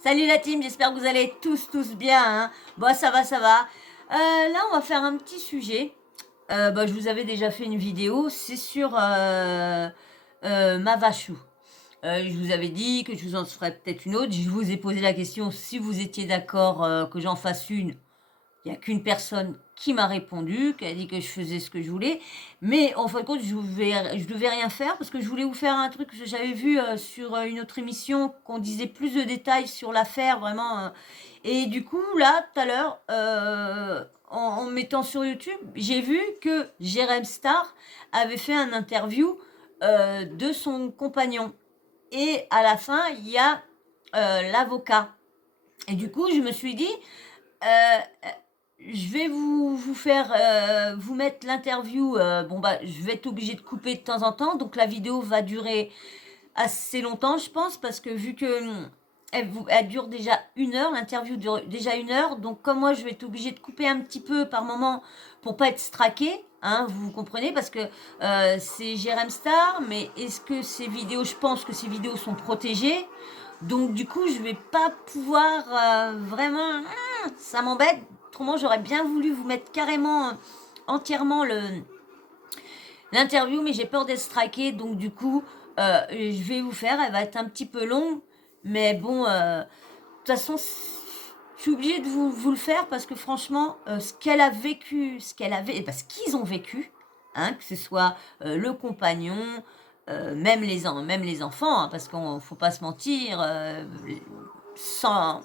Salut la team, j'espère que vous allez tous bien. Hein. Bon, ça va, ça va. Là, on va faire un petit sujet. Je vous avais déjà fait une vidéo, c'est sur Mavachou. Je vous avais dit que je vous en ferai peut-être une autre. Je vous ai posé la question si vous étiez d'accord que j'en fasse une. Il n'y a qu'une personne qui m'a répondu, qui a dit que je faisais ce que je voulais. Mais en fin de compte, je devais rien faire parce que je voulais vous faire un truc que j'avais vu sur une autre émission, qu'on disait plus de détails sur l'affaire, vraiment. Et du coup, là, tout à l'heure, en mettant sur YouTube, j'ai vu que Jérém Star avait fait un interview de son compagnon. Et à la fin, il y a l'avocat. Et du coup, je me suis dit... Euh, je vais vous faire vous mettre l'interview. Je vais être obligée de couper de temps en temps, donc la vidéo va durer assez longtemps, je pense, parce que vu que elle dure déjà 1 heure, l'interview dure déjà 1 heure, donc comme moi je vais être obligée de couper un petit peu par moment pour pas être straqué, hein, vous comprenez, parce que c'est Jérém Star, mais est-ce que ces vidéos, je pense que ces vidéos sont protégées, donc du coup je vais pas pouvoir vraiment, ça m'embête. Autrement, j'aurais bien voulu vous mettre carrément, entièrement l'interview, mais j'ai peur d'être striké, donc du coup, je vais vous faire, elle va être un petit peu longue, mais bon, de toute façon, je suis obligée de vous le faire parce que franchement, ce qu'elle a vécu, parce qu'ils ont vécu, hein, que ce soit le compagnon, même les enfants, hein, parce qu'on ne faut pas se mentir, sans,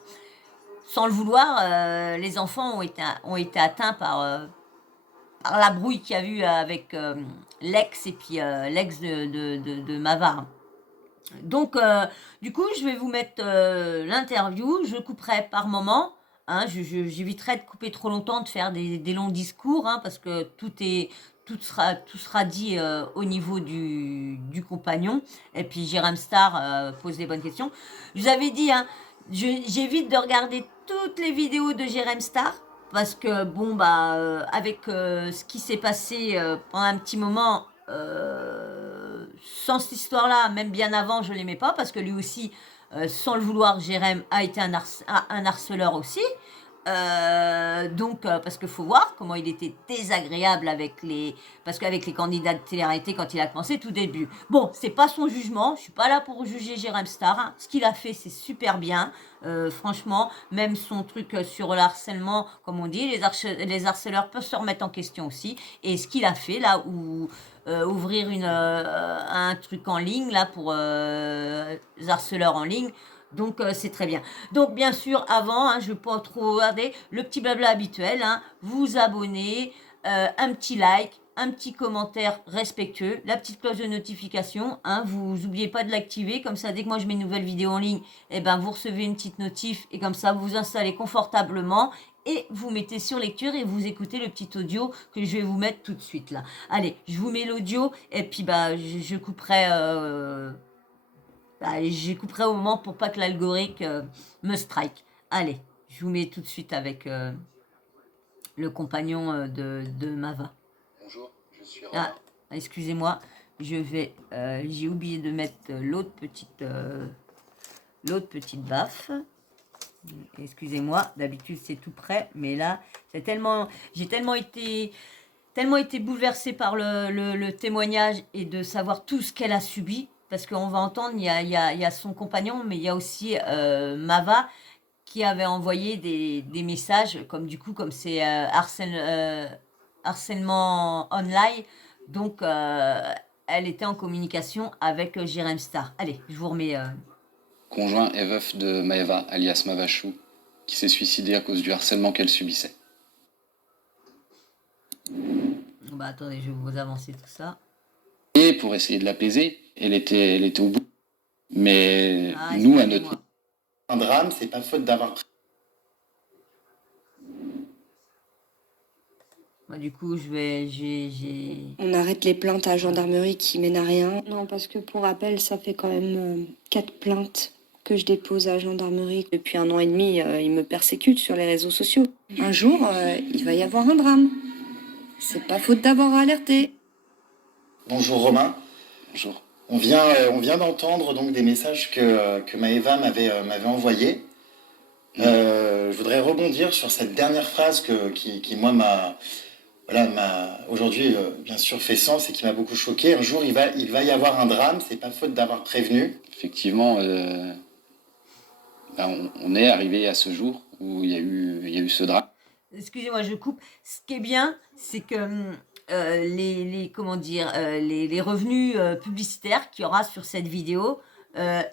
sans le vouloir, les enfants ont été atteints par la brouille qu'il y a eu avec l'ex et puis l'ex de Mava. Donc, du coup, je vais vous mettre l'interview. Je couperai par moment. Hein, j'éviterai de couper trop longtemps, de faire des longs discours, hein, parce que tout sera dit au niveau du compagnon. Et puis, Jérém Star pose les bonnes questions. Je vous avais dit, hein, j'évite de regarder toutes les vidéos de Jérém Star. Parce que, avec ce qui s'est passé pendant un petit moment, sans cette histoire-là, même bien avant, je l'aimais pas, parce que lui aussi, sans le vouloir, Jérém a été un harceleur aussi. Parce qu'il faut voir comment il était désagréable parce qu'avec les candidats de télé-réalité quand il a commencé tout début. Bon, c'est pas son jugement, je suis pas là pour juger Jérém Star. Hein. Ce qu'il a fait, c'est super bien. Franchement, même son truc sur le harcèlement, comme on dit, les harceleurs peuvent se remettre en question aussi. Et ce qu'il a fait là, où ouvrir un truc en ligne là pour les harceleurs en ligne. Donc c'est très bien. Donc bien sûr, avant, hein, je ne vais pas trop regarder, le petit blabla habituel, hein, vous abonner, un petit like, un petit commentaire respectueux, la petite cloche de notification, hein, vous n'oubliez pas de l'activer, comme ça dès que moi je mets une nouvelle vidéo en ligne, vous recevez une petite notif, et comme ça vous vous installez confortablement, et vous mettez sur lecture et vous écoutez le petit audio que je vais vous mettre tout de suite là. Allez, je vous mets l'audio, et puis je couperai... j'y couperai au moment pour pas que l'algorithme me strike. Allez, je vous mets tout de suite avec le compagnon de Mava. Bonjour, je suis Ah, Romain. excusez-moi, j'ai oublié de mettre l'autre petite baffe. Excusez-moi, d'habitude c'est tout prêt, mais là, j'ai tellement été bouleversée par le témoignage et de savoir tout ce qu'elle a subi, parce qu'on va entendre, il y a son compagnon, mais il y a aussi Mava qui avait envoyé des messages, comme c'est harcèlement online, donc elle était en communication avec Jérém Star. Allez, je vous remets... Conjoint et veuf de Maeva, alias Mavachou, qui s'est suicidée à cause du harcèlement qu'elle subissait. Attendez, je vais vous avancer tout ça. Et pour essayer de l'apaiser, elle était au bout. Mais nous, à notre... Un drame, c'est pas faute d'avoir... Du coup, On arrête les plaintes à la gendarmerie qui mènent à rien. Non, parce que pour rappel, ça fait quand même 4 plaintes que je dépose à la gendarmerie. Depuis 1 an et demi, ils me persécutent sur les réseaux sociaux. Un jour, il va y avoir un drame. C'est pas faute d'avoir alerté. Bonjour Romain. Bonjour. On vient d'entendre donc des messages que Maëva m'avait envoyés. Je voudrais rebondir sur cette dernière phrase qui moi, m'a aujourd'hui, bien sûr, fait sens et qui m'a beaucoup choqué. Un jour, il va y avoir un drame, c'est pas faute d'avoir prévenu. Effectivement, on est arrivé à ce jour où il y a eu ce drame. Excusez-moi, je coupe. Ce qui est bien, c'est que comment dire, les revenus publicitaires qu'il y aura sur cette vidéo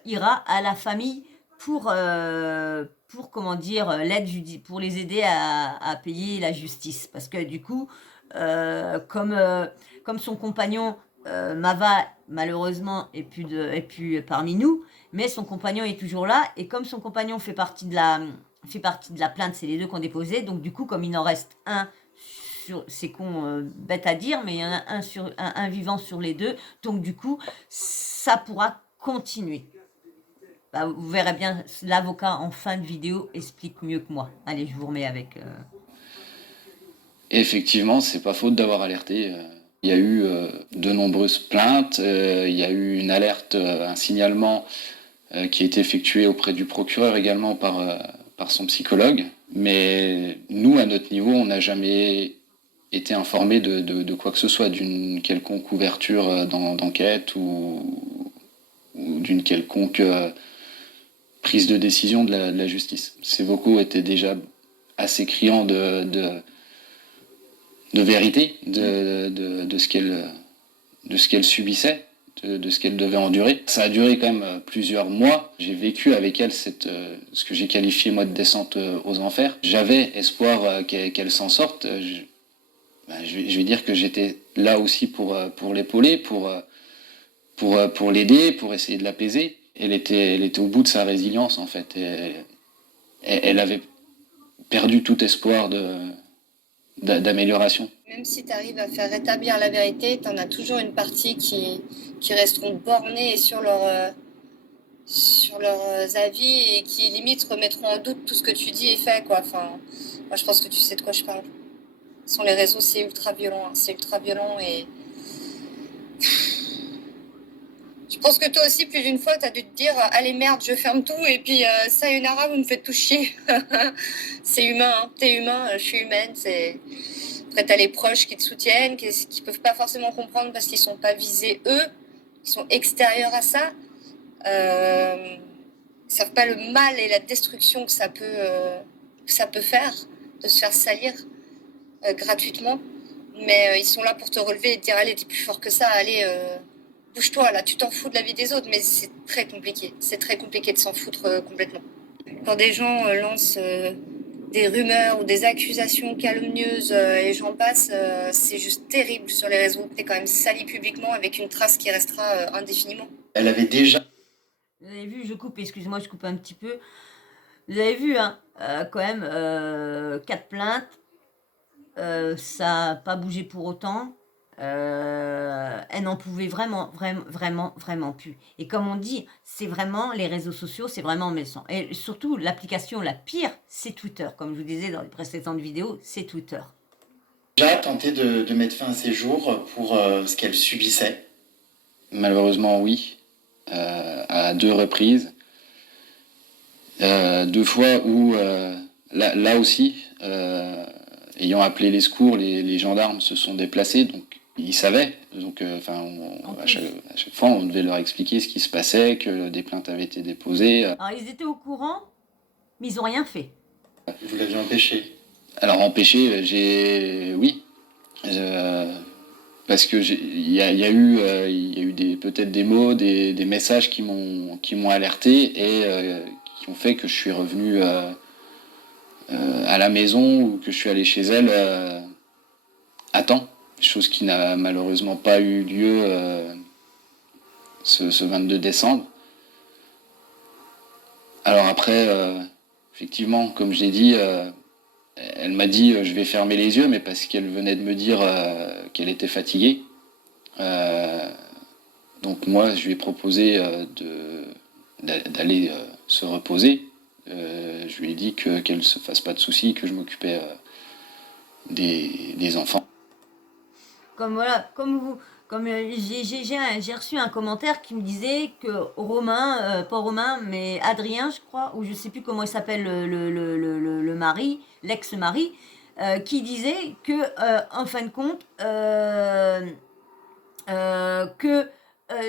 ira à la famille pour comment dire, pour les aider à payer la justice. Parce que du coup, comme son compagnon Mava, malheureusement, est plus parmi nous, mais son compagnon est toujours là. Et comme son compagnon fait partie de la plainte, c'est les deux qui ont déposé. Donc du coup, comme il en reste un c'est bête à dire, mais il y en a un vivant sur les deux. Donc du coup, ça pourra continuer. Bah, vous verrez bien, l'avocat en fin de vidéo explique mieux que moi. Allez, je vous remets avec... Et effectivement, c'est pas faute d'avoir alerté. Il y a eu de nombreuses plaintes, il y a eu une alerte, un signalement qui a été effectué auprès du procureur également par son psychologue. Mais nous, à notre niveau, on n'a jamais été informé de quoi que ce soit, d'une quelconque ouverture d'enquête ou d'une quelconque prise de décision de la justice. Ces vocaux étaient déjà assez criants de vérité, de ce qu'elle subissait, de ce qu'elle devait endurer. Ça a duré quand même plusieurs mois. J'ai vécu avec elle ce que j'ai qualifié moi de descente aux enfers. J'avais espoir qu'elle s'en sorte. Je vais dire que j'étais là aussi pour l'épauler, pour l'aider, pour essayer de l'apaiser. Elle était au bout de sa résilience en fait. Et elle avait perdu tout espoir d'amélioration. Même si tu arrives à faire rétablir la vérité, tu en as toujours une partie qui resteront bornées sur leurs avis et qui limite remettront en doute tout ce que tu dis et fais, quoi. Enfin, moi je pense que tu sais de quoi je parle. Sur les réseaux, c'est ultra violent, hein. C'est ultra violent et je pense que toi aussi, plus d'une fois, tu as dû te dire allez merde, je ferme tout et puis sayonara, vous me faites tout chier. C'est humain, hein. T'es humain, je suis humaine. Après, t'as les proches qui te soutiennent, qui peuvent pas forcément comprendre parce qu'ils sont pas visés eux, ils sont extérieurs à ça. Ils savent pas le mal et la destruction que ça peut faire, de se faire salir gratuitement. Mais ils sont là pour te relever et te dire allez, t'es plus fort que ça, allez, bouge-toi là, tu t'en fous de la vie des autres, mais c'est très compliqué. C'est très compliqué de s'en foutre complètement. Quand des gens lancent des rumeurs ou des accusations calomnieuses et j'en passe, c'est juste terrible sur les réseaux. T'es quand même sali publiquement avec une trace qui restera indéfiniment. Elle avait déjà... Vous avez vu, je coupe, excusez-moi, je coupe un petit peu. Vous avez vu, hein, quand même, 4 plaintes. Ça n'a pas bougé pour autant. Elle n'en pouvait vraiment plus. Et comme on dit, c'est vraiment les réseaux sociaux, c'est vraiment méchant. Et surtout, l'application la pire, c'est Twitter. Comme je vous disais dans les précédentes vidéos, c'est Twitter. Déjà tenté de mettre fin à ses jours pour ce qu'elle subissait. Malheureusement, oui. À 2 reprises. 2 fois où, là aussi, ayant appelé les secours, les gendarmes se sont déplacés, donc ils savaient. Donc, à chaque fois, on devait leur expliquer ce qui se passait, que des plaintes avaient été déposées. Alors, ils étaient au courant, mais ils n'ont rien fait. Vous l'aviez empêché? Alors, empêché, oui. Parce que il y a eu peut-être des mots, des messages qui m'ont alerté et qui ont fait que je suis revenu à la maison ou que je suis allé chez elle à temps, chose qui n'a malheureusement pas eu lieu ce 22 décembre. Alors après, effectivement, comme je l'ai dit, elle m'a dit je vais fermer les yeux, mais parce qu'elle venait de me dire qu'elle était fatiguée. Donc moi, je lui ai proposé d'aller se reposer. Je lui ai dit qu'elle ne se fasse pas de soucis, que je m'occupais des enfants. Comme Comme j'ai reçu un commentaire qui me disait que Romain, pas Romain, mais Adrien, je crois, ou je sais plus comment il s'appelle le mari, l'ex-mari, qui disait que, en fin de compte, que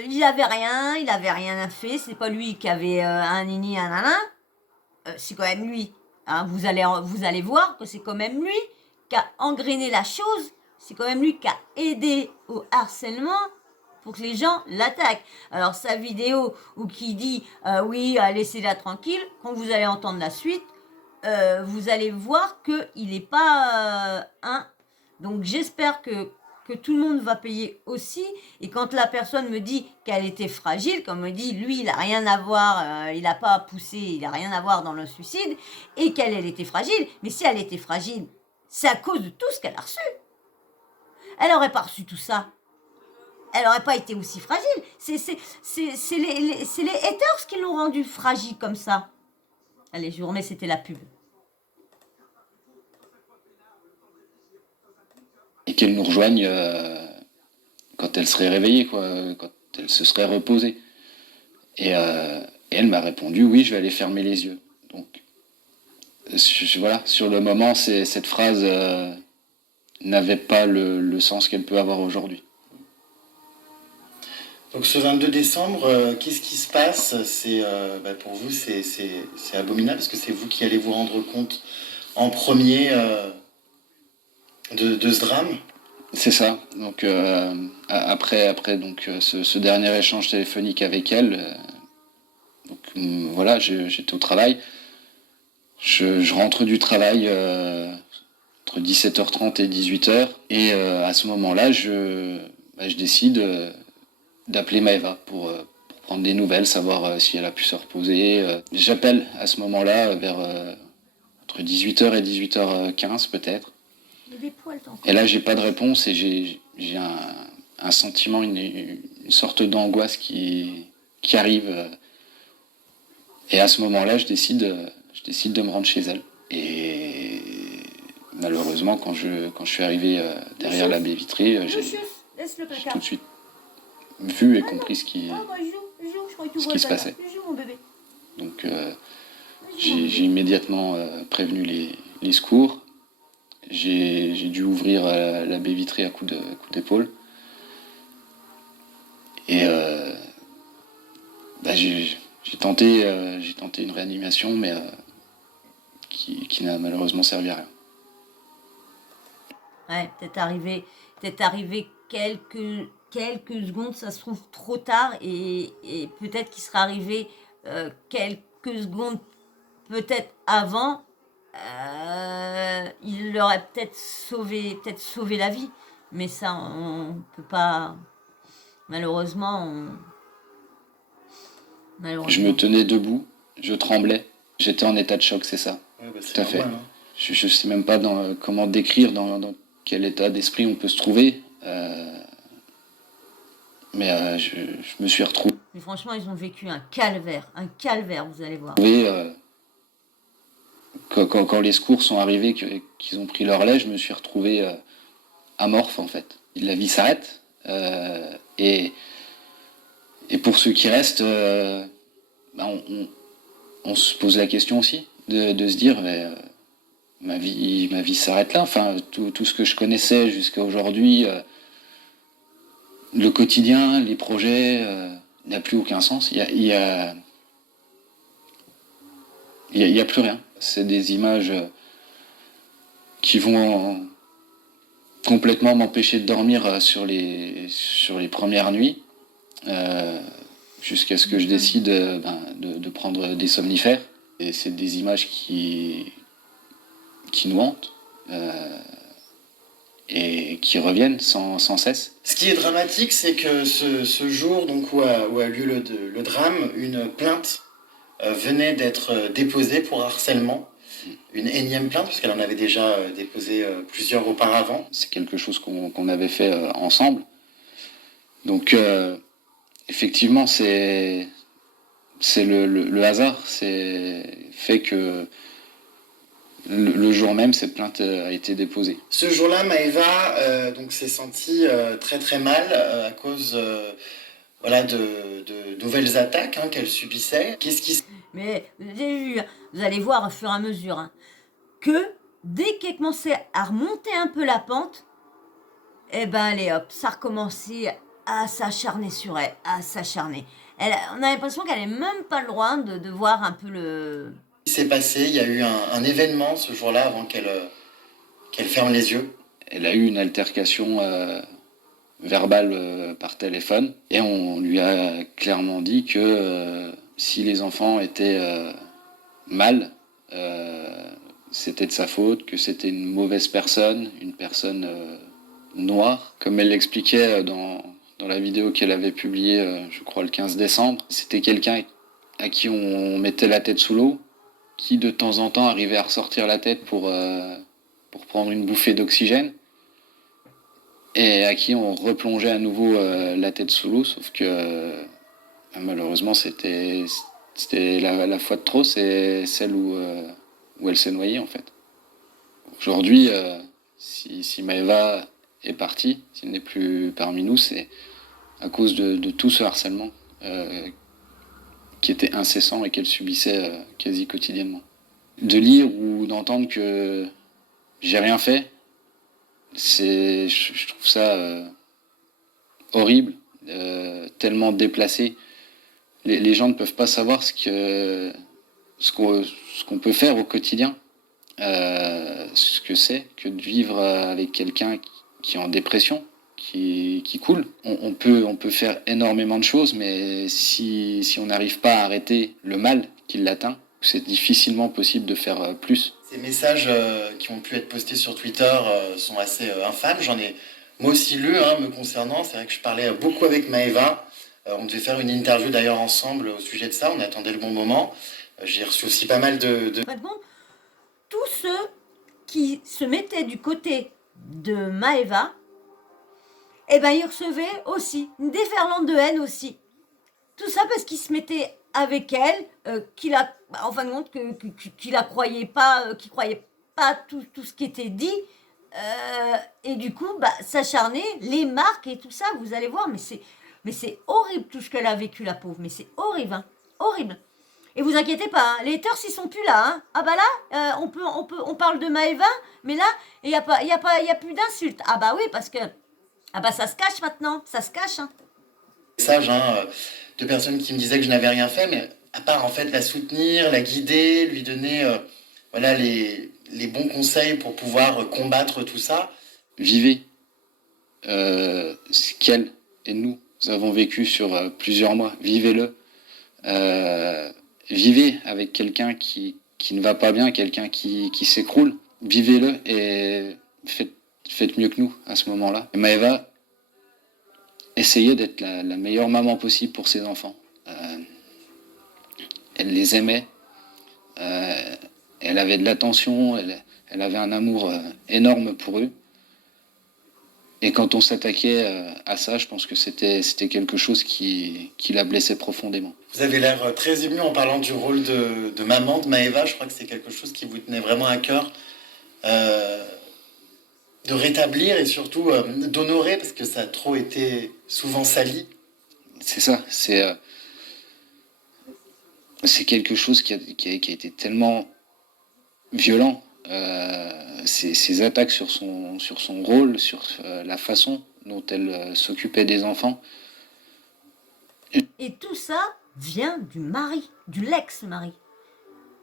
il avait rien fait, c'est pas lui qui avait un nini, un nanan, c'est quand même lui. Hein, vous allez voir que c'est quand même lui qui a engrainé la chose, c'est quand même lui qui a aidé au harcèlement pour que les gens l'attaquent. Alors sa vidéo où qui dit oui, laissez-la tranquille, quand vous allez entendre la suite, vous allez voir qu'il n'est pas un. Donc j'espère que tout le monde va payer aussi. Et quand la personne me dit qu'elle était fragile, comme me dit, lui, il n'a rien à voir, il n'a pas poussé, il n'a rien à voir dans le suicide, et qu'elle était fragile, mais si elle était fragile, c'est à cause de tout ce qu'elle a reçu. Elle n'aurait pas reçu tout ça. Elle n'aurait pas été aussi fragile. C'est les haters qui l'ont rendue fragile comme ça. Allez, je vous remets, c'était la pub. Et qu'elle nous rejoigne quand elle serait réveillée, quoi, quand elle se serait reposée. Et elle m'a répondu, oui, je vais aller fermer les yeux. Donc, voilà, sur le moment, cette phrase n'avait pas le sens qu'elle peut avoir aujourd'hui. Donc ce 22 décembre, qu'est-ce qui se passe? Pour vous, c'est abominable parce que c'est vous qui allez vous rendre compte en premier de ce drame. C'est ça. Donc après donc ce dernier échange téléphonique avec elle, voilà, j'étais au travail. Je rentre du travail entre 17h30 et 18h et à ce moment-là, je décide d'appeler Maëva pour prendre des nouvelles, savoir si elle a pu se reposer. J'appelle à ce moment-là vers entre 18h et 18h15 peut-être. Et là, j'ai pas de réponse et j'ai un sentiment, une sorte d'angoisse qui arrive. Et à ce moment-là, je décide de me rendre chez elle. Et malheureusement, quand je suis arrivé derrière la baie vitrée, j'ai tout de suite vu et compris ce qui se passait. Donc j'ai immédiatement prévenu les secours. J'ai dû ouvrir la baie vitrée à coup d'épaule. Et j'ai tenté une réanimation, mais qui n'a malheureusement servi à rien. Ouais, peut-être arrivé quelques secondes, ça se trouve trop tard, et peut-être qu'il sera arrivé quelques secondes, peut-être avant, il leur aurait peut-être sauvé la vie. Mais ça, on peut pas. Malheureusement. Je me tenais debout, je tremblais, j'étais en état de choc, c'est ça. Ouais, tout à fait. Normal, hein. Je sais même pas comment décrire dans quel état d'esprit on peut se trouver. Mais je me suis retrouvé. Mais franchement, ils ont vécu un calvaire, vous allez voir. Quand les secours sont arrivés, qu'ils ont pris leur lait, je me suis retrouvé amorphe en fait. La vie s'arrête. Et pour ceux qui restent, on se pose la question aussi de se dire ma vie s'arrête là. Enfin, tout ce que je connaissais jusqu'à aujourd'hui, le quotidien, les projets, n'a plus aucun sens. Il y a plus rien. C'est des images qui vont complètement m'empêcher de dormir sur les premières nuits, jusqu'à ce que je décide de prendre des somnifères. Et c'est des images qui nous hantent et qui reviennent sans cesse. Ce qui est dramatique, c'est que ce jour donc, où a lieu le drame, une plainte venait d'être déposée pour harcèlement. Une énième plainte, parce qu'elle en avait déjà déposé plusieurs auparavant. C'est quelque chose qu'on avait fait ensemble. Donc, effectivement, c'est le hasard. C'est fait que Le jour même, cette plainte a été déposée. Ce jour-là, Maëva donc s'est sentie très très mal à cause voilà, de nouvelles attaques qu'elle subissait. Qu'est-ce qui Mais vous allez voir au fur et à mesure hein, que dès qu'elle commençait à remonter un peu la pente, eh ben allez hop, ça recommençait à s'acharner sur elle, à s'acharner. On a l'impression qu'elle n'est même pas le droit de voir un peu le... s'est passé? Il y a eu un événement ce jour-là avant qu'elle ferme les yeux. Elle a eu une altercation verbale par téléphone et on lui a clairement dit que si les enfants étaient mal, c'était de sa faute, que c'était une mauvaise personne, une personne noire. Comme elle l'expliquait dans la vidéo qu'elle avait publiée, je crois le 15 décembre, c'était quelqu'un à qui on mettait la tête sous l'eau, qui de temps en temps arrivait à ressortir la tête pour prendre une bouffée d'oxygène, et à qui on replongeait à nouveau la tête sous l'eau, sauf que malheureusement c'était la fois de trop, c'est celle où elle s'est noyée en fait. Aujourd'hui, si Maëva est partie, s'il n'est plus parmi nous, c'est à cause de tout ce harcèlement qui était incessant et qu'elle subissait quasi quotidiennement. De lire ou d'entendre que j'ai rien fait, je trouve ça horrible, tellement déplacé. Les gens ne peuvent pas savoir ce qu'on peut faire au quotidien, ce que c'est que de vivre avec quelqu'un qui est en dépression, qui coule. On peut faire énormément de choses, mais si on n'arrive pas à arrêter le mal qui l'atteint, c'est difficilement possible de faire plus. Ces messages qui ont pu être postés sur Twitter sont assez infâmes. J'en ai moi aussi lu me concernant. C'est vrai que je parlais beaucoup avec Maëva. On devait faire une interview d'ailleurs ensemble au sujet de ça. On attendait le bon moment. J'ai reçu aussi pas mal de... Maintenant, tous ceux qui se mettaient du côté de Maëva, eh ben ils recevaient aussi une déferlante de haine aussi. Tout ça parce qu'ils se mettaient avec elle, en fin de compte, qu'il la croyait pas, qu'il croyait pas tout ce qui était dit, et du coup, s'acharner, les marques et tout ça, vous allez voir, mais c'est horrible tout ce qu'elle a vécu, la pauvre, mais c'est horrible, hein, horrible. Et vous inquiétez pas, hein, les haters ils sont plus là, hein. Ah bah là, on parle de Maëva, mais là, il y a plus d'insultes. Ah bah oui, parce que, ça se cache maintenant, ça se cache, hein. Messages de personnes qui me disaient que je n'avais rien fait, mais à part en fait la soutenir, la guider, lui donner voilà les bons conseils pour pouvoir combattre tout ça. Vivez ce qu'elle et nous avons vécu sur plusieurs mois. Vivez-le. Vivez avec quelqu'un qui ne va pas bien, quelqu'un qui s'écroule. Vivez-le et faites mieux que nous à ce moment-là. Et Maëva, essayez d'être la meilleure maman possible pour ses enfants. Elle les aimait. Elle avait de l'attention. Elle avait un amour énorme pour eux. Et quand on s'attaquait à ça, je pense que c'était quelque chose qui la blessait profondément. Vous avez l'air très ému en parlant du rôle de maman de Maëva. Je crois que c'est quelque chose qui vous tenait vraiment à cœur de rétablir et surtout d'honorer, parce que ça a trop été souvent sali. C'est ça, c'est quelque chose qui a été tellement violent. Ces attaques sur son rôle, sur la façon dont elle s'occupait des enfants. Et tout ça vient du mari, du l'ex-mari.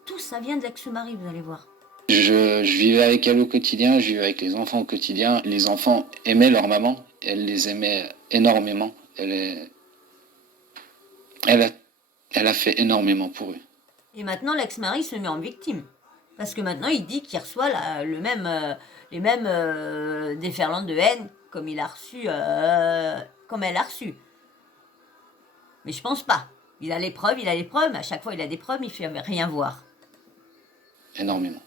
Tout ça vient de l'ex-mari, vous allez voir. Je vivais avec elle au quotidien, je vivais avec les enfants au quotidien. Les enfants aimaient leur maman, elle les aimait énormément. Elle a fait énormément pour eux. Et maintenant, l'ex-mari se met en victime. Parce que maintenant, il dit qu'il reçoit les mêmes déferlantes de haine comme il a reçu, comme elle a reçu. Mais je pense pas. Il a les preuves, mais à chaque fois il a des preuves, il fait rien voir. Énormément.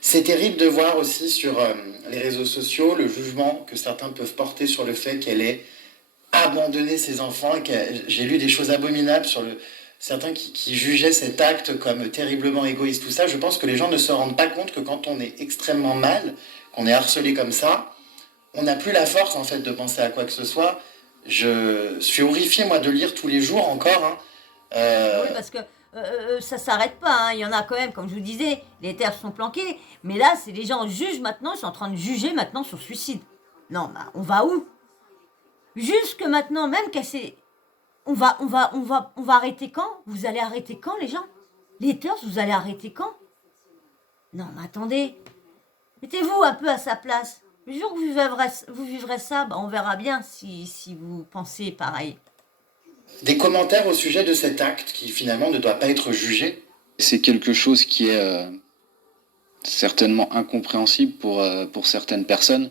C'est terrible de voir aussi sur les réseaux sociaux le jugement que certains peuvent porter sur le fait qu'elle ait abandonné ses enfants. Et j'ai lu des choses abominables sur certains qui jugeaient cet acte comme terriblement égoïste, tout ça, je pense que les gens ne se rendent pas compte que quand on est extrêmement mal, qu'on est harcelé comme ça, on n'a plus la force en fait de penser à quoi que ce soit. Je suis horrifié moi de lire tous les jours encore. Hein. Oui, parce que ça s'arrête pas, hein. Il y en a quand même, comme je vous disais, les terres sont planquées. Mais là, c'est les gens jugent maintenant, ils sont en train de juger maintenant sur suicide. Non, bah, on va où? Jusque maintenant, même casser. On va arrêter quand? Vous allez arrêter quand, les gens? Les haters, vous allez arrêter quand? Non, mais attendez. Mettez-vous un peu à sa place. Le jour que vous vivrez ça, bah, on verra bien si vous pensez pareil. Des commentaires au sujet de cet acte qui finalement ne doit pas être jugé. C'est quelque chose qui est certainement incompréhensible pour certaines personnes.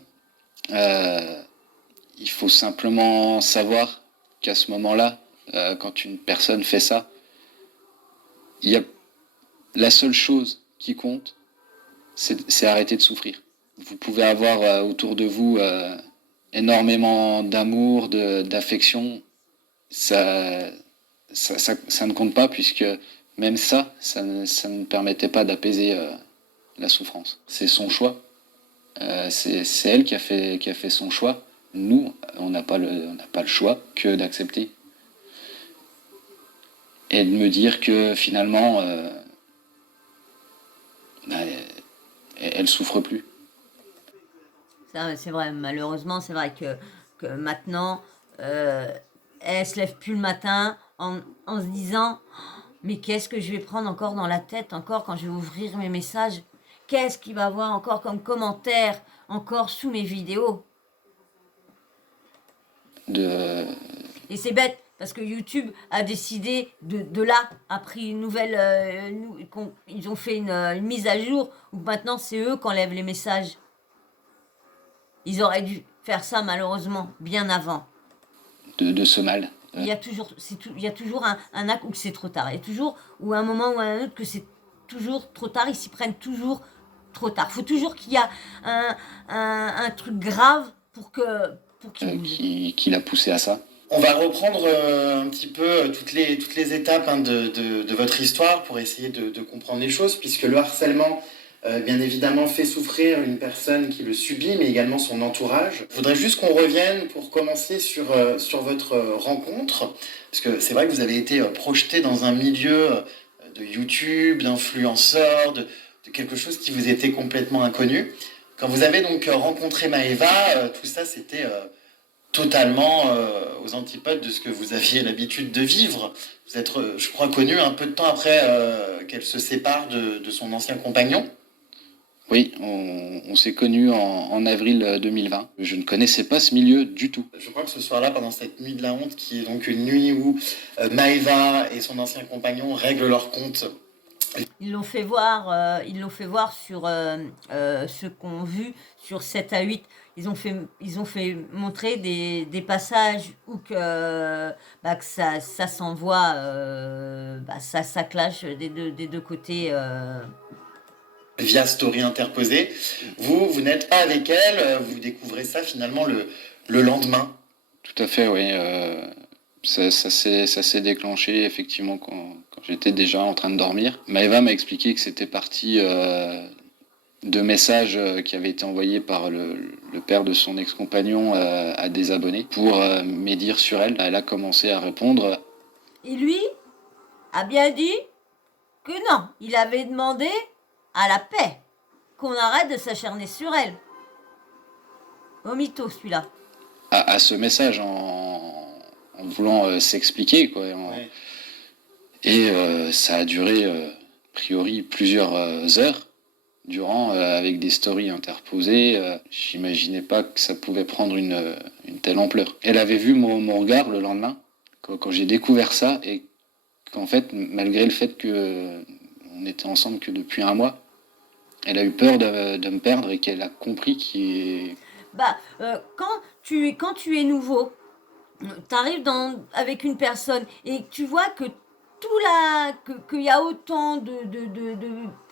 Il faut simplement savoir qu'à ce moment-là, quand une personne fait ça, il y a la seule chose qui compte, c'est arrêter de souffrir. Vous pouvez avoir autour de vous énormément d'amour, d'affection. Ça ne compte pas puisque même ça ne permettait pas d'apaiser la souffrance. C'est son choix. C'est elle qui a fait son choix. Nous, on n'a pas le choix que d'accepter. Et de me dire que finalement, elle souffre plus. C'est vrai, malheureusement, c'est vrai que maintenant, elle se lève plus le matin en se disant mais qu'est-ce que je vais prendre encore dans la tête, encore quand je vais ouvrir mes messages? Qu'est-ce qu'il va avoir encore comme commentaire, encore sous mes vidéos? Et c'est bête, parce que YouTube a décidé de là, a pris une nouvelle... ils ont fait une mise à jour où maintenant c'est eux qui enlèvent les messages. Ils auraient dû faire ça malheureusement bien avant. De ce mal. Il y a toujours un acte où c'est trop tard. Il y a toujours, ou un moment ou un autre, que c'est toujours trop tard. Ils s'y prennent toujours trop tard. Il faut toujours qu'il y ait un truc grave pour qui l'a poussé à ça. On va reprendre un petit peu toutes les étapes hein, de votre histoire pour essayer de comprendre les choses, puisque le harcèlement, bien évidemment, fait souffrir une personne qui le subit, mais également son entourage. Je voudrais juste qu'on revienne pour commencer sur votre rencontre, parce que c'est vrai que vous avez été projeté dans un milieu de YouTube, d'influenceurs, de quelque chose qui vous était complètement inconnu. Quand vous avez donc rencontré Maëva, tout ça c'était totalement aux antipodes de ce que vous aviez l'habitude de vivre. Vous êtes, je crois, connu un peu de temps après qu'elle se sépare de son ancien compagnon. Oui, on s'est connus en avril 2020. Je ne connaissais pas ce milieu du tout. Je crois que ce soir-là, pendant cette nuit de la honte, qui est donc une nuit où Maëva et son ancien compagnon règlent leur compte. Ils l'ont fait voir sur ceux qu'on vu sur 7 à 8. Ils ont fait montrer des passages où que ça s'envoie, ça clash des deux côtés. Via story interposée. Vous n'êtes pas avec elle, vous découvrez ça finalement le lendemain. Tout à fait, oui. Ça s'est déclenché effectivement quand j'étais déjà en train de dormir. Maëva m'a expliqué que c'était parti de messages qui avaient été envoyés par le père de son ex-compagnon à des abonnés pour médire sur elle. Elle a commencé à répondre. Et lui a bien dit que non, il avait demandé à la paix qu'on arrête de s'acharner sur elle. Au mytho, celui-là. À ce message en voulant s'expliquer, quoi. Ouais. Et ça a duré, a priori, plusieurs heures durant, avec des stories interposées. J'imaginais pas que ça pouvait prendre une telle ampleur. Elle avait vu mon regard le lendemain, quand j'ai découvert ça, et qu'en fait, malgré le fait qu'on était ensemble que depuis un mois, elle a eu peur de me perdre et qu'elle a compris qu'il... Quand tu es nouveau, t'arrives avec une personne et que tu vois que qu'il y a autant de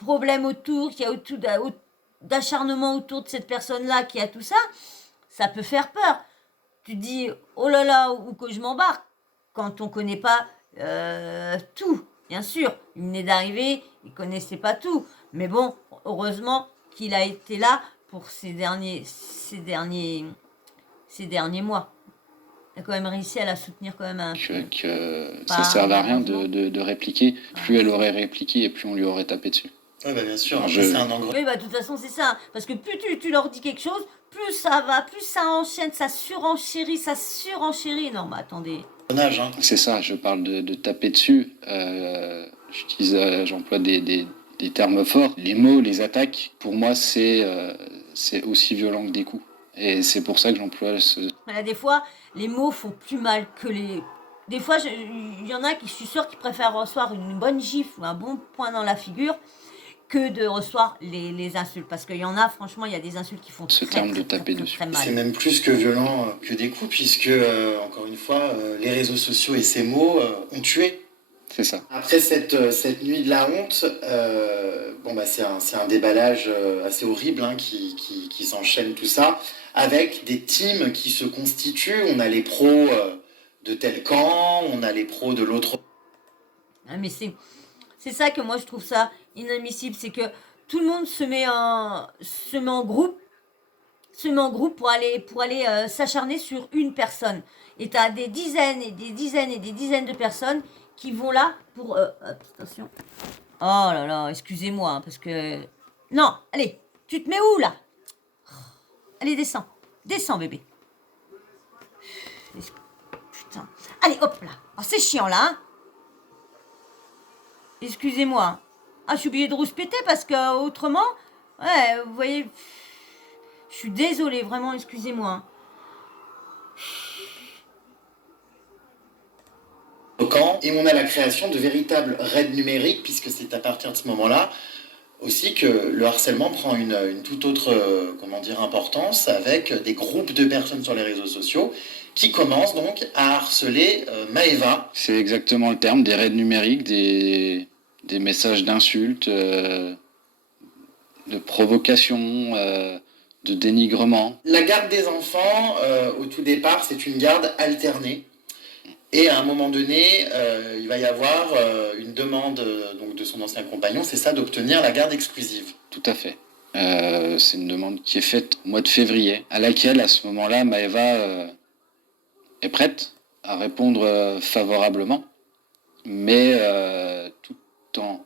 problèmes autour, qu'il y a autant d'acharnement autour de cette personne-là, qu'il y a tout ça, ça peut faire peur. Tu te dis, oh là là, où que je m'embarque, quand on connaît pas tout, bien sûr. Il venait d'arriver, il connaissait pas tout. Mais bon, heureusement qu'il a été là pour ces derniers mois. Il a quand même réussi à la soutenir quand même un peu. Que ça servait à rien de répliquer. Plus elle aurait répliqué et plus on lui aurait tapé dessus. Oui, bah, bien sûr. Alors, Après, c'est un engrenage. Oui, bah de toute façon, c'est ça. Parce que plus tu leur dis quelque chose, plus ça va, plus ça enchaîne, ça surenchérit. Non, mais attendez. Hein. C'est ça, je parle de taper dessus. J'emploie des termes forts. Les mots, les attaques, pour moi, c'est aussi violent que des coups. Et c'est pour ça que j'emploie ce... Voilà, des fois, les mots font plus mal que les... Des fois, il y en a qui, je suis sûre, qui préfèrent recevoir une bonne gifle ou un bon poing dans la figure que de recevoir les insultes. Parce qu'il y en a, franchement, il y a des insultes qui font ce terme de taper dessus. Très mal. C'est même plus que violent que des coups, puisque, encore une fois, les réseaux sociaux et ces mots ont tué. C'est ça. Après cette nuit de la honte, c'est un déballage assez horrible qui s'enchaîne tout ça, avec des teams qui se constituent. On a les pros de tel camp, on a les pros de l'autre. Ah, mais c'est ça que moi je trouve ça inadmissible, c'est que tout le monde se met en groupe pour aller s'acharner sur une personne. Et t'as des dizaines et des dizaines et des dizaines de personnes qui vont là pour... attention. Oh là là, excusez-moi, hein, parce que... Non, allez, tu te mets où là? Allez, descends. Descends, bébé. Putain. Allez, hop là. Oh, c'est chiant là, hein. Excusez-moi. Ah, j'ai oublié de rouspéter parce que autrement... Ouais, vous voyez... Je suis désolée, vraiment, excusez-moi. Camp, et on a la création de véritables raids numériques, puisque c'est à partir de ce moment-là aussi que le harcèlement prend une toute autre importance, avec des groupes de personnes sur les réseaux sociaux qui commencent donc à harceler Maëva. C'est exactement le terme, des raids numériques, des messages d'insultes, de provocation, de dénigrement. La garde des enfants, au tout départ, c'est une garde alternée. Et à un moment donné, il va y avoir une demande donc de son ancien compagnon, c'est ça, d'obtenir la garde exclusive. Tout à fait. C'est une demande qui est faite au mois de février, à laquelle, à ce moment-là, Maëva est prête à répondre favorablement, mais tout en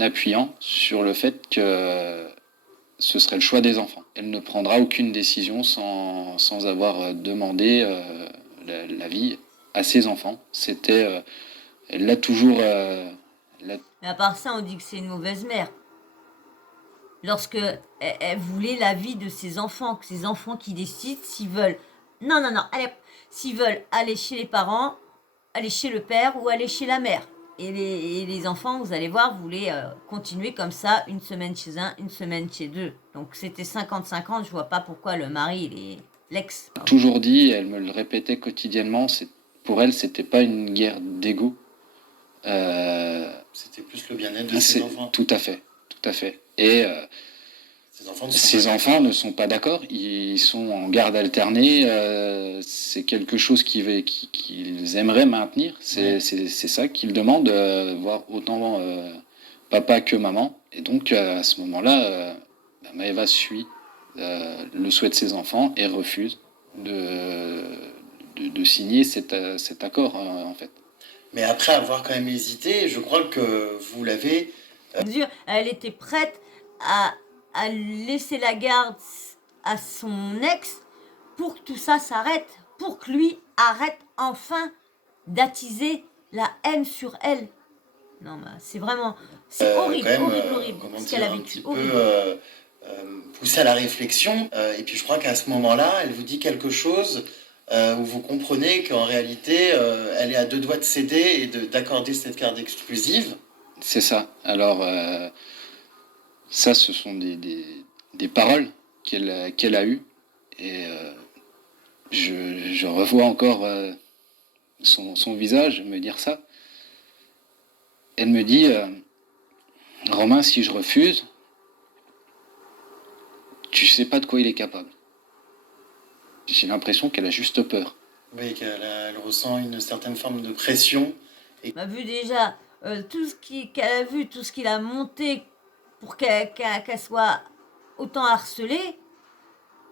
appuyant sur le fait que ce serait le choix des enfants. Elle ne prendra aucune décision sans avoir demandé l'avis à ses enfants. Elle l'a toujours... Mais à part ça, on dit que c'est une mauvaise mère. Lorsque elle voulait l'avis de ses enfants, que ses enfants qui décident s'ils veulent... Non, allez, s'ils veulent aller chez les parents, aller chez le père ou aller chez la mère. Et les enfants, vous allez voir, voulaient continuer comme ça, une semaine chez un, une semaine chez deux. Donc c'était 50-50, je vois pas pourquoi le mari, il est l'ex. Toujours dit, elle me le répétait quotidiennement, pour elle, c'était pas une guerre d'ego. C'était plus le bien-être de ses enfants. Tout à fait. Et ces enfants ne sont pas d'accord, ils sont en garde alternée, c'est quelque chose qu'ils aimeraient maintenir, c'est ça qu'ils demandent, voir autant papa que maman. Et donc à ce moment-là, Maëva suit le souhait de ses enfants et refuse de signer cet accord en fait. Mais après avoir quand même hésité, je crois que vous l'avez... Elle était prête à laisser la garde à son ex pour que tout ça s'arrête, pour que lui arrête enfin d'attiser la haine sur elle. Non, mais c'est vraiment... C'est horrible, horrible, ce qu'elle a vécu. Poussé à la réflexion, et puis je crois qu'à ce moment-là, elle vous dit quelque chose où vous comprenez qu'en réalité, elle est à deux doigts de céder et d'accorder cette garde exclusive. C'est ça. Alors, ça, ce sont des paroles qu'elle a eues. Et je revois encore son visage me dire ça. Elle me dit, Romain, si je refuse, tu sais pas de quoi il est capable. J'ai l'impression qu'elle a juste peur. Oui, elle ressent une certaine forme de pression On a vu déjà qu'elle a vu, tout ce qu'il a monté pour qu'elle soit autant harcelée.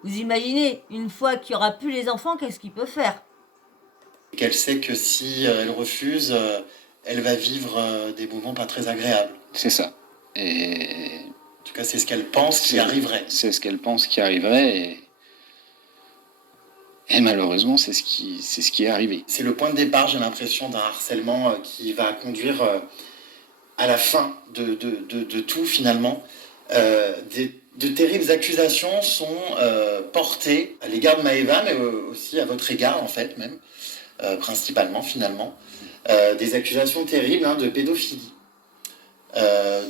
Vous imaginez, une fois qu'il n'y aura plus les enfants, qu'est-ce qu'il peut faire? Qu'elle sait que si elle refuse, elle va vivre des moments pas très agréables. C'est ça. Et En tout cas, c'est ce qu'elle pense qui arriverait. C'est ce qu'elle pense qui arriverait. Et malheureusement, c'est ce qui est arrivé. C'est le point de départ, j'ai l'impression, d'un harcèlement qui va conduire à la fin de tout, finalement. De terribles accusations sont portées à l'égard de Maëva, mais aussi à votre égard, en fait, même, principalement, finalement. Des accusations terribles de pédophilie.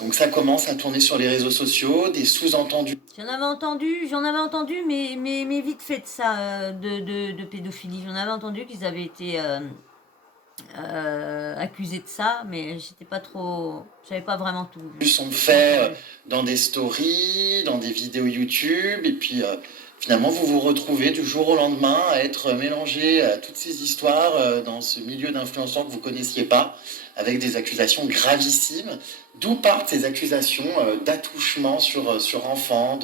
Donc ça commence à tourner sur les réseaux sociaux, des sous-entendus. J'en avais entendu, mais vite fait de ça, de pédophilie. J'en avais entendu qu'ils avaient été accusés de ça, mais j'étais pas trop, je savais pas vraiment tout. Ils sont faits dans des stories, dans des vidéos YouTube, et puis finalement vous vous retrouvez du jour au lendemain à être mélangé à toutes ces histoires dans ce milieu d'influenceurs que vous connaissiez pas, avec des accusations gravissimes. D'où partent ces accusations d'attouchement sur enfants,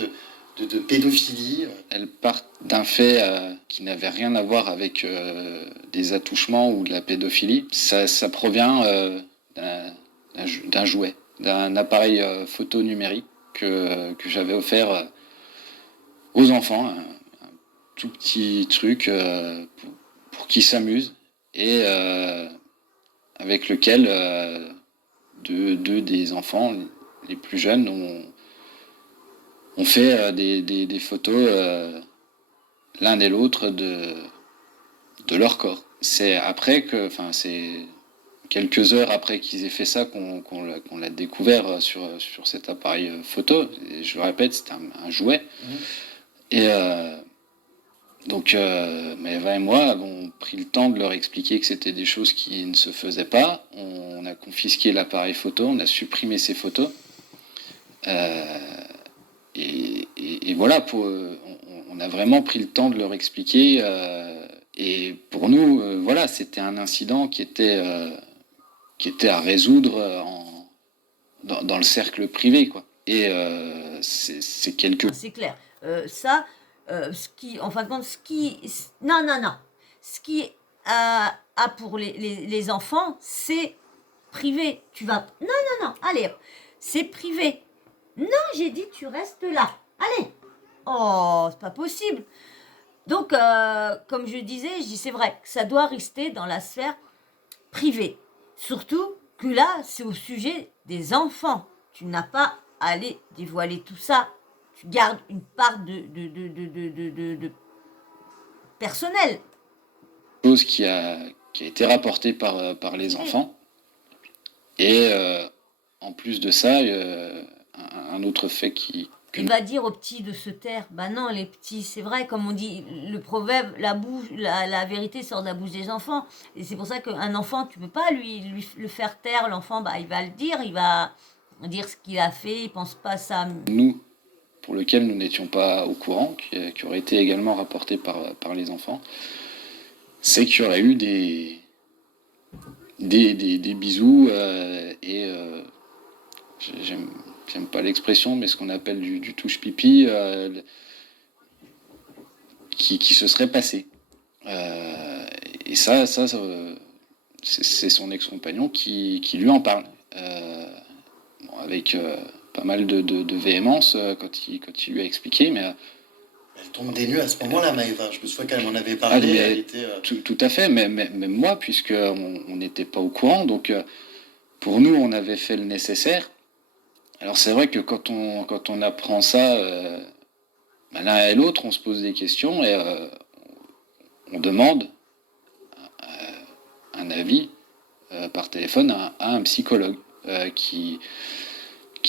de pédophilie. Elles partent d'un fait qui n'avait rien à voir avec des attouchements ou de la pédophilie. Ça provient d'un jouet, d'un appareil photo numérique que j'avais offert aux enfants, un tout petit truc pour qu'ils s'amusent et avec lequel deux des enfants les plus jeunes ont fait des photos l'un et l'autre de leur corps. C'est après que, enfin, c'est quelques heures après qu'ils aient fait ça qu'on l'a découvert sur cet appareil photo. Et je le répète, c'était un jouet. Et donc, Maëva et moi avons pris le temps de leur expliquer que c'était des choses qui ne se faisaient pas. On a confisqué l'appareil photo, on a supprimé ces photos. Et voilà, on a vraiment pris le temps de leur expliquer. Et pour nous, voilà, c'était un incident qui était à résoudre dans le cercle privé, quoi. Et c'est quelque... C'est clair. En fin de compte, non. Ce qui a pour les enfants, c'est privé. Tu vas... Non, allez, c'est privé. Non, j'ai dit, tu restes là. Allez. Oh, c'est pas possible. Donc, comme je dis, c'est vrai que ça doit rester dans la sphère privée. Surtout que là, c'est au sujet des enfants. Tu n'as pas à aller dévoiler tout ça. Tu gardes une part de personnel. Chose qui a été rapportée par les enfants. Et en plus de ça, un autre fait Il va dire aux petits de se taire. Bah non, les petits, c'est vrai, comme on dit, le proverbe, la vérité sort de la bouche des enfants. Et c'est pour ça qu'un enfant, tu peux pas lui le faire taire. L'enfant, bah, il va le dire, il va dire ce qu'il a fait, il pense pas ça. Nous, pour lequel nous n'étions pas au courant, qui aurait été également rapporté par les enfants, c'est qu'il y aurait eu des bisous et j'aime pas l'expression, mais ce qu'on appelle du touche-pipi qui se serait passé. Et ça c'est son ex-compagnon qui lui en parle. Avec pas mal de véhémence quand il lui a expliqué, mais... Elle tombe des nues à ce moment-là, Maëva. Je me souviens qu'elle m'en avait parlé. Elle était, tout à fait, mais même moi, puisqu'on n'était pas au courant, donc pour nous, on avait fait le nécessaire. Alors c'est vrai que quand on apprend ça, l'un et l'autre, on se pose des questions et on demande un avis par téléphone à un psychologue qui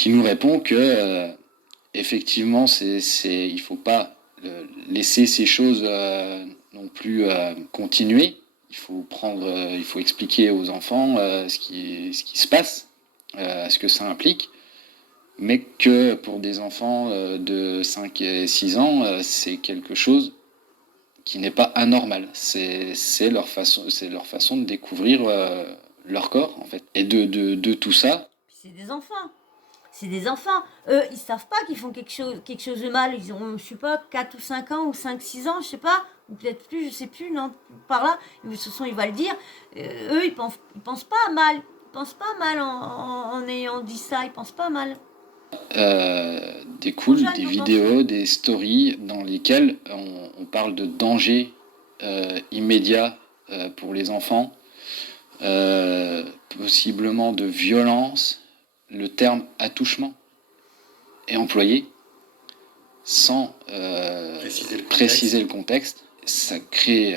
nous répond que effectivement il faut pas laisser ces choses non plus continuer. Il faut expliquer aux enfants ce qui se passe, ce que ça implique, mais que pour des enfants de 5 et 6 ans, c'est quelque chose qui n'est pas anormal. C'est leur façon de découvrir leur corps, en fait. Et de tout ça, C'est des enfants. C'est des enfants. Eux, ils savent pas qu'ils font quelque chose de mal. Ils ont, je sais pas, 4 ou 5 ans ou 5, 6 ans, je sais pas. Ou peut-être plus, je sais plus, non, par là. De toute façon, il va le dire. Eux, ils pensent pas mal. Ils pensent pas mal en ayant dit ça. Ils pensent pas mal. découlent Jeune, des vous vidéos, des stories dans lesquelles on parle de danger immédiat pour les enfants, possiblement de violence. Le terme attouchement est employé sans préciser le contexte. Ça crée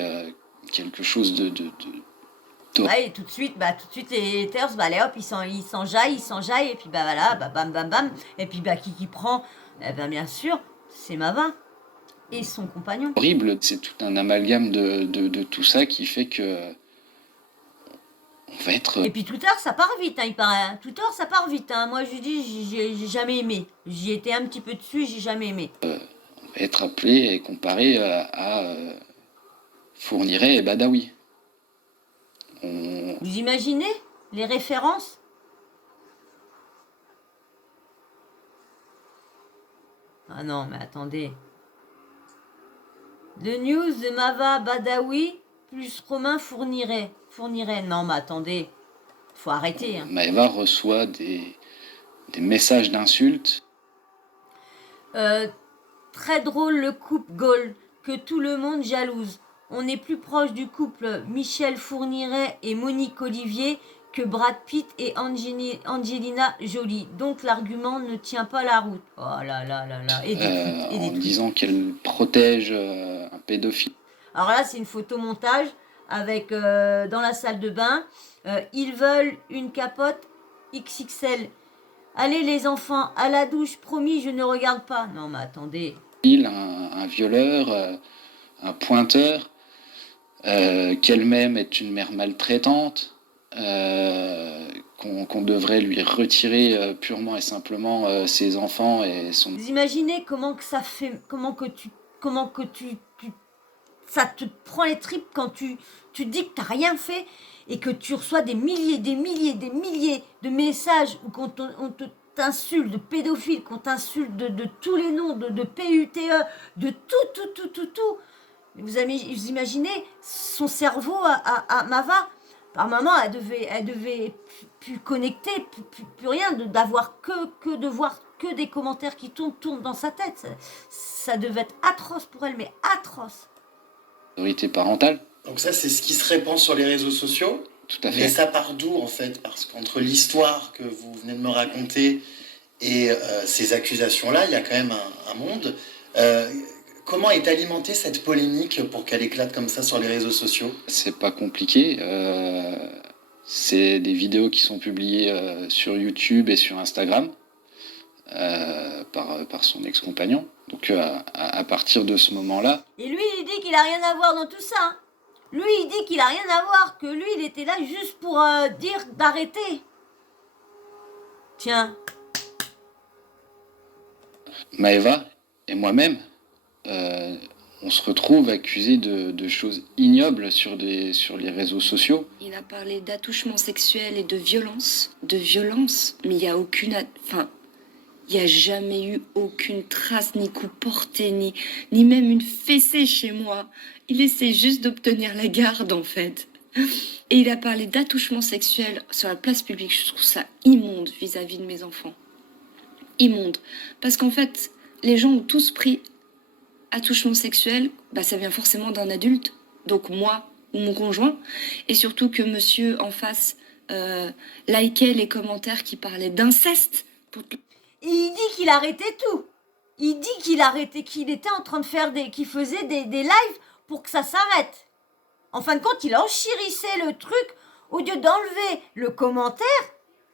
quelque chose de Ouais, et tout de suite, les haters, bah, allez hop, ils s'enjaillent, et puis bah voilà, bah bam bam bam. Et puis bah qui prend? Eh ben bien sûr, c'est Mava et son compagnon. horrible. C'est tout un amalgame de tout ça qui fait que on va être Et puis Twitter, ça part vite, hein, il paraît. Hein. Twitter, ça part vite. Hein. Moi, je lui dis, j'ai jamais aimé. J'y étais un petit peu dessus, j'ai jamais aimé. appelé et comparé à Fourniret et Badawi. Vous imaginez les références? Ah non, mais attendez. The News de Mava Badawi plus Romain Fourniret. Non, mais attendez. Faut arrêter. Hein. Maëva reçoit des messages d'insultes. Très drôle le couple Gaulle, que tout le monde jalouse. On est plus proche du couple Michel Fourniret et Monique Olivier que Brad Pitt et Angelina Jolie. Donc l'argument ne tient pas la route. Oh là là là là. Et des En tweets. disant qu'elle protège un pédophile. Alors là, c'est une photomontage avec dans la salle de bain. Ils veulent une capote XXL. Allez les enfants, à la douche, promis, je ne regarde pas. Non mais attendez. Un violeur, un pointeur, qu'elle-même est une mère maltraitante, qu'on devrait lui retirer purement et simplement ses enfants et son... Vous imaginez comment que ça fait, comment que ça te prend les tripes quand tu dis que t'as rien fait et que tu reçois des milliers de messages où on t'insulte de pédophile, qu'on t'insulte de tous les noms, de PUTE, de tout. Vous imaginez son cerveau à Mava? Par moment, elle devait plus connecter, plus rien, d'avoir de voir que des commentaires qui tournent dans sa tête. Ça devait être atroce pour elle, mais atroce. Autorité parentale. Donc ça, c'est ce qui se répand sur les réseaux sociaux. Tout à fait. Mais ça part d'où, en fait? Parce qu'entre l'histoire que vous venez de me raconter et ces accusations-là, il y a quand même un monde. Comment est alimentée cette polémique pour qu'elle éclate comme ça sur les réseaux sociaux? C'est pas compliqué. C'est des vidéos qui sont publiées sur YouTube et sur Instagram par son ex-compagnon. Donc à partir de ce moment-là... Et lui, il dit qu'il a rien à voir dans tout ça. Hein. Lui, il dit qu'il a rien à voir, que lui, il était là juste pour dire d'arrêter. Tiens. Maëva et moi-même, on se retrouve accusés de choses ignobles sur les réseaux sociaux. Il a parlé d'attouchement sexuel et de violence. De violence, mais il n'y a aucune... Enfin, il n'y a jamais eu aucune trace, ni coup porté, ni même une fessée chez moi. Il essaie juste d'obtenir la garde, en fait. Et il a parlé d'attouchement sexuel sur la place publique. Je trouve ça immonde vis-à-vis de mes enfants. Immonde. Parce qu'en fait, les gens ont tous pris attouchement sexuel, bah, ça vient forcément d'un adulte, donc moi ou mon conjoint, et surtout que monsieur en face likait les commentaires qui parlaient d'inceste. Il dit qu'il arrêtait tout. Il dit qu'il était en train de faire qu'il faisait des lives pour que ça s'arrête. En fin de compte, il enchérissait le truc au lieu d'enlever le commentaire.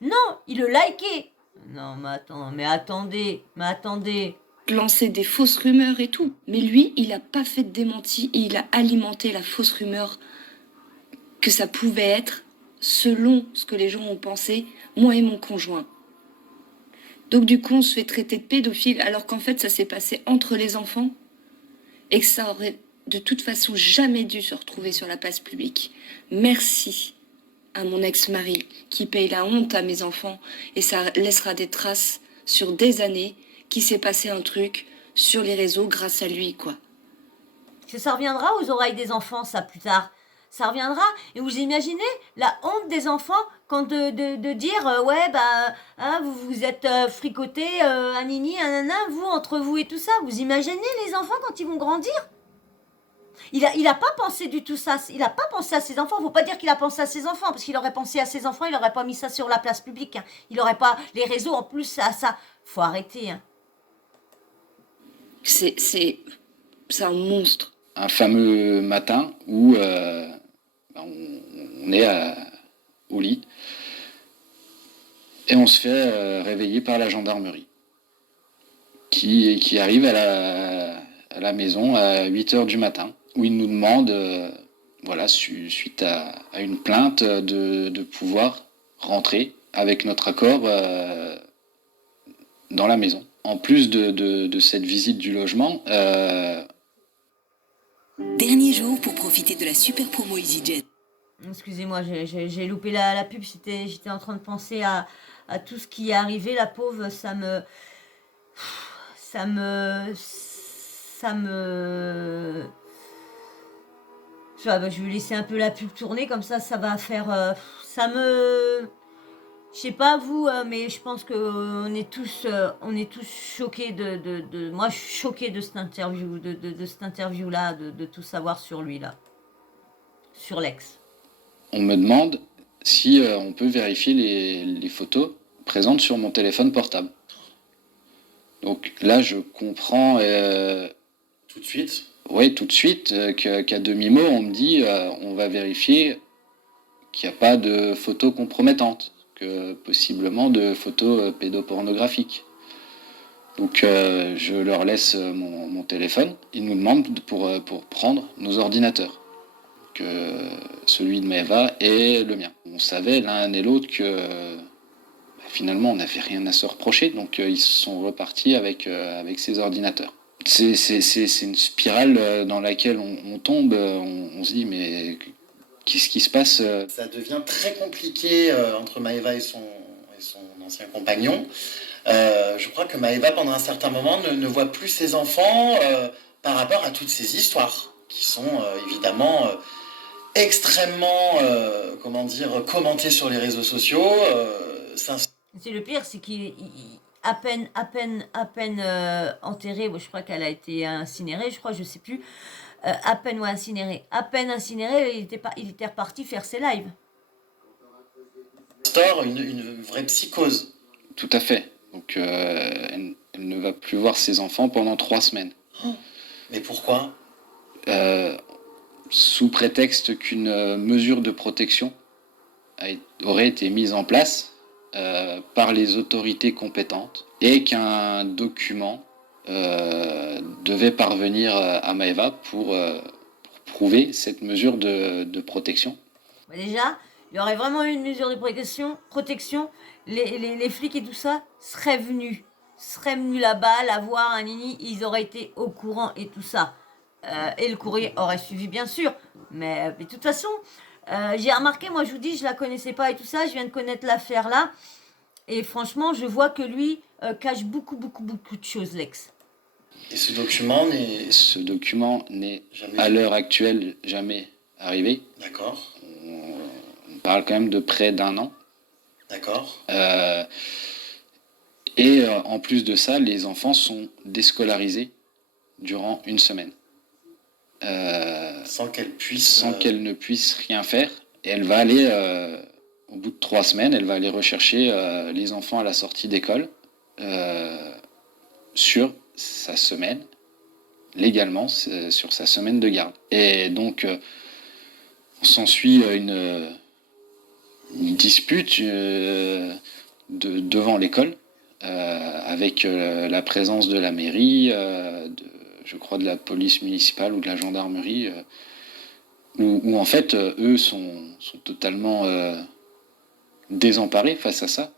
Non, il le likait. Non, mais attendez. Lancer des fausses rumeurs et tout. Mais lui, il n'a pas fait de démenti et il a alimenté la fausse rumeur que ça pouvait être, selon ce que les gens ont pensé, moi et mon conjoint. Donc du coup, on se fait traiter de pédophile alors qu'en fait, ça s'est passé entre les enfants et que ça aurait de toute façon jamais dû se retrouver sur la place publique. Merci à mon ex-mari, qui paye la honte à mes enfants, et ça laissera des traces sur des années qu'il s'est passé un truc sur les réseaux grâce à lui, quoi. Que ça reviendra aux oreilles des enfants, ça, plus tard. Ça reviendra. Et vous imaginez la honte des enfants quand de dire ouais, bah, hein, vous vous êtes fricotés, un nini, un nana, vous, entre vous et tout ça. Vous imaginez les enfants quand ils vont grandir? Il a pas pensé du tout ça. Il a pas pensé à ses enfants. Faut pas dire qu'il a pensé à ses enfants, parce qu'il aurait pensé à ses enfants, il aurait pas mis ça sur la place publique. Hein. Il aurait pas les réseaux en plus à ça. Faut arrêter. Hein. C'est un monstre. Un fameux matin où on est au lit et on se fait réveiller par la gendarmerie qui arrive à la maison à 8h du matin, où il nous demande, voilà, suite à une plainte, de pouvoir rentrer avec notre accord dans la maison. En plus de cette visite du logement, Dernier jour pour profiter de la super promo EasyJet. Excusez-moi, j'ai loupé la pub. J'étais en train de penser à tout ce qui est arrivé. La pauvre, ça me... Je vais laisser un peu la pub tourner, comme ça va faire... Je sais pas vous, mais je pense que on est tous choqués Moi, je suis choquée de cette interview, de cette interview-là, de tout savoir sur lui, là. Sur l'ex. on me demande si on peut vérifier les photos présentes sur mon téléphone portable. Donc là, je comprends... Tout de suite. Oui, tout de suite, qu'à demi-mot, on me dit on va vérifier qu'il n'y a pas de photos compromettantes, que possiblement de photos pédopornographiques. Donc je leur laisse mon téléphone. Ils nous demandent pour prendre nos ordinateurs, que celui de Maëva et le mien. On savait l'un et l'autre que finalement on n'avait rien à se reprocher, donc ils sont repartis avec ces ordinateurs. C'est une spirale dans laquelle on tombe, on se dit mais qu'est-ce qui se passe? Ça devient très compliqué entre Maëva et son ancien compagnon. Je crois que Maëva, pendant un certain moment, ne voit plus ses enfants par rapport à toutes ces histoires qui sont évidemment extrêmement commentées sur les réseaux sociaux. C'est le pire, c'est qu'il à peine enterrée, je crois qu'elle a été incinérée, je sais plus, à peine incinérée, il était reparti faire ses lives. Une vraie psychose. Tout à fait. Donc elle ne va plus voir ses enfants pendant 3 semaines. Oh, mais pourquoi? Sous prétexte qu'une mesure de protection aurait été mise en place par les autorités compétentes et qu'un document devait parvenir à Maëva pour prouver cette mesure de protection. Déjà, il y aurait vraiment eu une mesure de protection, les flics et tout ça seraient venus là-bas, la voir, un nini, ils auraient été au courant et tout ça. Et le courrier aurait suivi, bien sûr. Mais de toute façon, j'ai remarqué, moi je vous dis, je la connaissais pas et tout ça, je viens de connaître l'affaire là. Et franchement, je vois que lui cache beaucoup de choses, l'ex. Et ce document n'est à l'heure actuelle jamais arrivé. D'accord. On parle quand même de près d'1 an. D'accord. Et en plus de ça, les enfants sont déscolarisés durant 1 semaine. Sans qu'elle ne puisse rien faire. Et elle va aller, au bout de 3 semaines, elle va aller rechercher les enfants à la sortie d'école sur sa semaine, légalement, sur sa semaine de garde. Et donc, on s'ensuit une dispute devant l'école, avec la présence de la mairie, je crois de la police municipale ou de la gendarmerie, où en fait, eux sont totalement désemparés face à ça,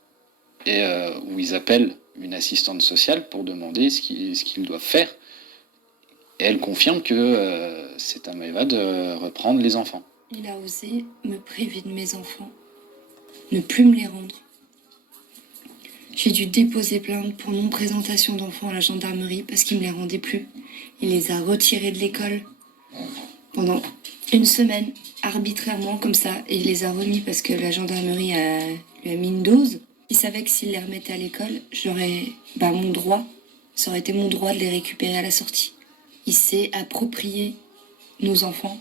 et où ils appellent une assistante sociale pour demander ce qu'ils doivent faire. Et elle confirme que c'est à Maëva de reprendre les enfants. Il a osé me priver de mes enfants ne plus me les rendre. J'ai dû déposer plainte pour non-présentation d'enfants à la gendarmerie parce qu'il me les rendait plus. Il les a retirés de l'école pendant une semaine, arbitrairement comme ça, et il les a remis parce que la gendarmerie lui a mis une dose. Il savait que s'il les remettait à l'école, j'aurais mon droit, ça aurait été mon droit de les récupérer à la sortie. Il s'est approprié nos enfants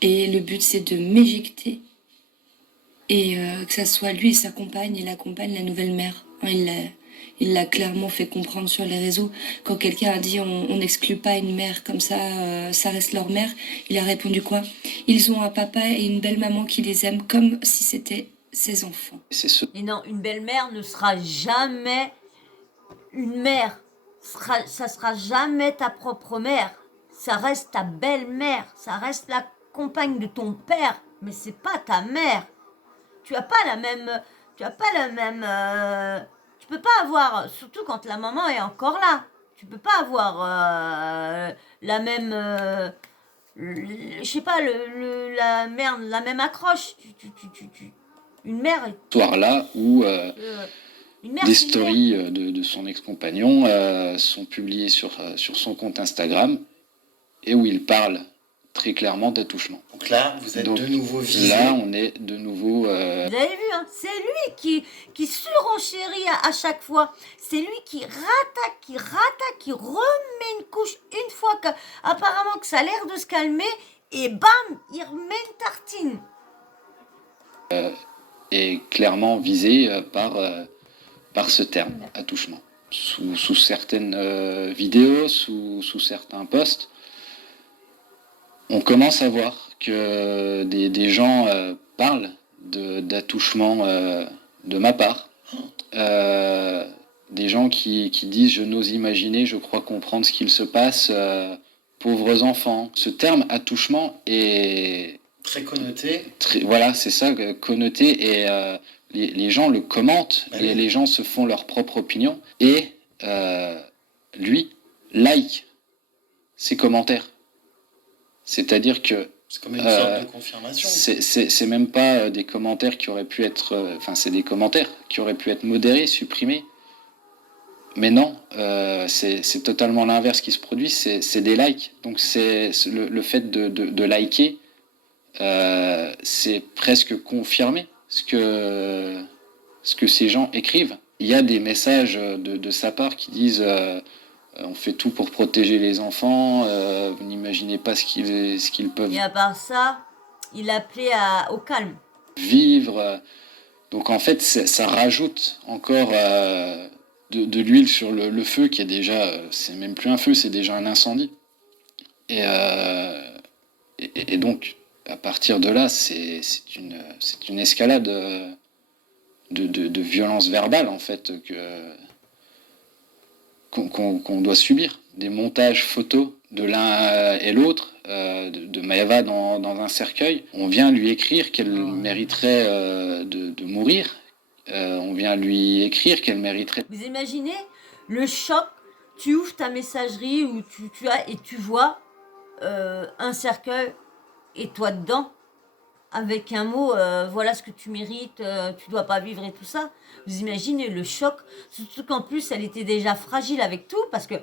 et le but c'est de m'éjecter et que ça soit lui et sa compagne et la compagne la nouvelle mère. Il l'a clairement fait comprendre sur les réseaux. Quand quelqu'un a dit on n'exclut pas une mère comme ça, ça reste leur mère, il a répondu quoi? Ils ont un papa et une belle maman qui les aiment comme si c'était ses enfants. Et non, une belle-mère ne sera jamais une mère. Ça sera jamais ta propre mère. Ça reste ta belle-mère. Ça reste la compagne de ton père. Mais c'est pas ta mère. Tu as pas la même... tu peux pas avoir... Surtout quand la maman est encore là. Tu peux pas avoir la même... je sais pas, la même accroche. Une mère... Soir-là où une mère, des c'est une mère. stories de son ex-compagnon sont publiées sur son compte Instagram et où il parle très clairement d'attouchement. Donc là, vous êtes de nouveau visé. Là, on est de nouveau... Vous avez vu, hein, c'est lui qui surenchérit à chaque fois. C'est lui qui rattaque, qui remet une couche une fois apparemment que ça a l'air de se calmer. Et bam, il remet une tartine. est clairement visé par ce terme, attouchement. Sous certaines vidéos, sous certains posts, on commence à voir que des gens parlent d'attouchement de ma part. Des gens qui disent « je n'ose imaginer, je crois comprendre ce qu'il se passe, pauvres enfants ». Ce terme attouchement est... Très connoté. Voilà, c'est ça, connoté, et les gens le commentent, et les gens se font leur propre opinion, et lui like ses commentaires. C'est-à-dire que c'est comme une sorte de confirmation. C'est même pas des commentaires qui auraient pu être... c'est des commentaires qui auraient pu être modérés, supprimés. Mais non, c'est totalement l'inverse qui se produit, c'est des likes. Donc c'est le fait de liker, c'est presque confirmer ce que ces gens écrivent. Il y a des messages de sa part qui disent on fait tout pour protéger les enfants, vous n'imaginez pas ce qu'ils peuvent... Et à part ça, il appelait au calme. Vivre. Donc en fait, ça rajoute encore de l'huile sur le feu qui est déjà... c'est même plus un feu, c'est déjà un incendie. Et donc, à partir de là, c'est une escalade de violence verbale, en fait, qu'on doit subir. Des montages photos de l'un et l'autre, de Maëva dans un cercueil. On vient lui écrire qu'elle mériterait de mourir. On vient lui écrire qu'elle mériterait... Vous imaginez le choc, tu ouvres ta messagerie où et tu vois un cercueil et toi dedans, avec un mot, voilà ce que tu mérites, tu dois pas vivre et tout ça. Vous imaginez le choc, surtout qu'en plus elle était déjà fragile avec tout, parce que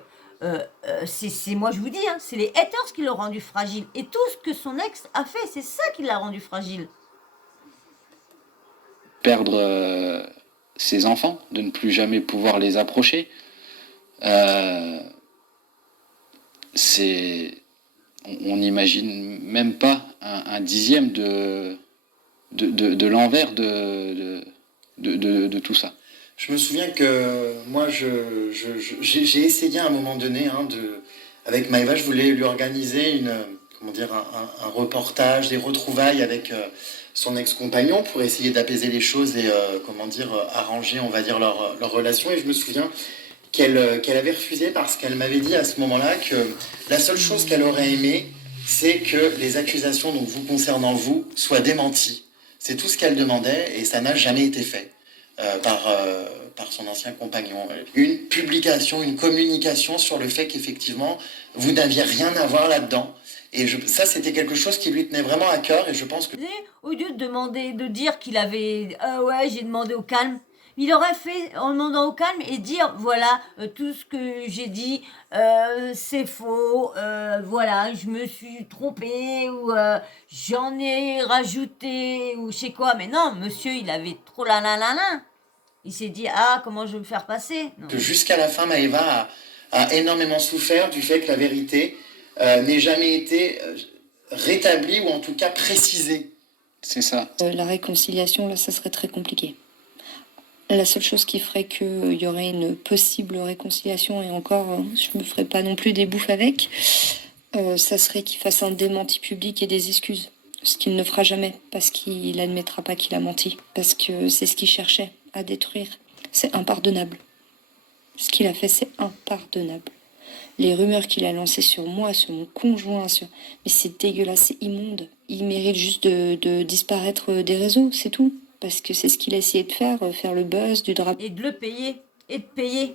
c'est moi je vous dis, hein, c'est les haters qui l'ont rendu fragile. Et tout ce que son ex a fait, c'est ça qui l'a rendu fragile. Perdre ses enfants, de ne plus jamais pouvoir les approcher. On n'imagine même pas un dixième de l'envers de tout ça. Je me souviens que moi, j'ai essayé à un moment donné, avec Maëva, je voulais lui organiser un reportage, des retrouvailles avec son ex-compagnon pour essayer d'apaiser les choses et arranger, on va dire, leur relation. Et je me souviens qu'elle avait refusé parce qu'elle m'avait dit à ce moment-là que la seule chose qu'elle aurait aimé, c'est que les accusations donc vous concernant vous soient démenties. C'est tout ce qu'elle demandait et ça n'a jamais été fait par son ancien compagnon. Une publication, une communication sur le fait qu'effectivement vous n'aviez rien à voir là-dedans Et ça, c'était quelque chose qui lui tenait vraiment à cœur. Et je pense que... Au lieu de dire qu'il avait... Ah ouais, j'ai demandé au calme. Il aurait fait en demandant au calme et dire, voilà, tout ce que j'ai dit, c'est faux, voilà, je me suis trompée, ou j'en ai rajouté, ou je sais quoi. Mais non, monsieur, il avait trop la. Il s'est dit, ah, comment je vais me faire passer? Non. Que jusqu'à la fin, Maëva a énormément souffert du fait que la vérité n'ait jamais été rétablie ou en tout cas précisée. C'est ça. La réconciliation, là, ça serait très compliqué. La seule chose qui ferait qu'il y aurait une possible réconciliation, et encore, je me ferais pas non plus des bouffes avec, ça serait qu'il fasse un démenti public et des excuses. Ce qu'il ne fera jamais, parce qu'il n'admettra pas qu'il a menti. Parce que c'est ce qu'il cherchait à détruire. C'est impardonnable. Ce qu'il a fait, c'est impardonnable. Les rumeurs qu'il a lancées sur moi, sur mon conjoint, mais c'est dégueulasse, c'est immonde. Il mérite juste de disparaître des réseaux, c'est tout. Parce que c'est ce qu'il a essayé de faire le buzz, du drap. Et de le payer, et de payer.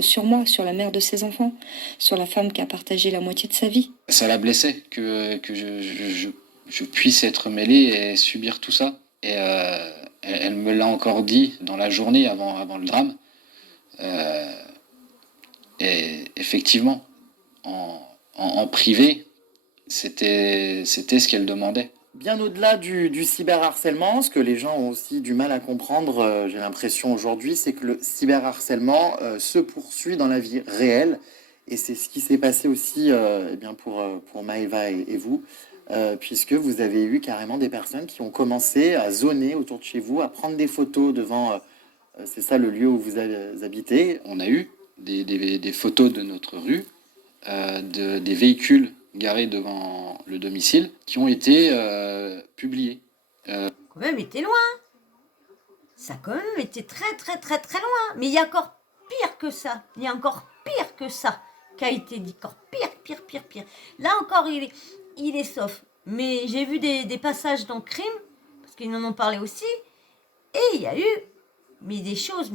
Sur moi, sur la mère de ses enfants, sur la femme qui a partagé la moitié de sa vie. Ça la blessait que je puisse être mêlé et subir tout ça. Et elle me l'a encore dit dans la journée avant le drame. Et effectivement, en privé, c'était ce qu'elle demandait. Bien au-delà du cyberharcèlement, ce que les gens ont aussi du mal à comprendre, j'ai l'impression aujourd'hui, c'est que le cyberharcèlement se poursuit dans la vie réelle. Et c'est ce qui s'est passé aussi pour Maëva et vous, puisque vous avez eu carrément des personnes qui ont commencé à zoner autour de chez vous, à prendre des photos devant, c'est ça le lieu où vous habitez. On a eu des photos de notre rue, des véhicules garés devant le domicile qui ont été publiés. Quand même été loin. Ça a quand même été très très très très loin. Mais il y a encore pire que ça. Il y a encore pire que ça qui a été dit. Encore pire. Là encore, il est sauf. Mais j'ai vu des passages dans Crime, parce qu'ils en ont parlé aussi, et il y a eu des choses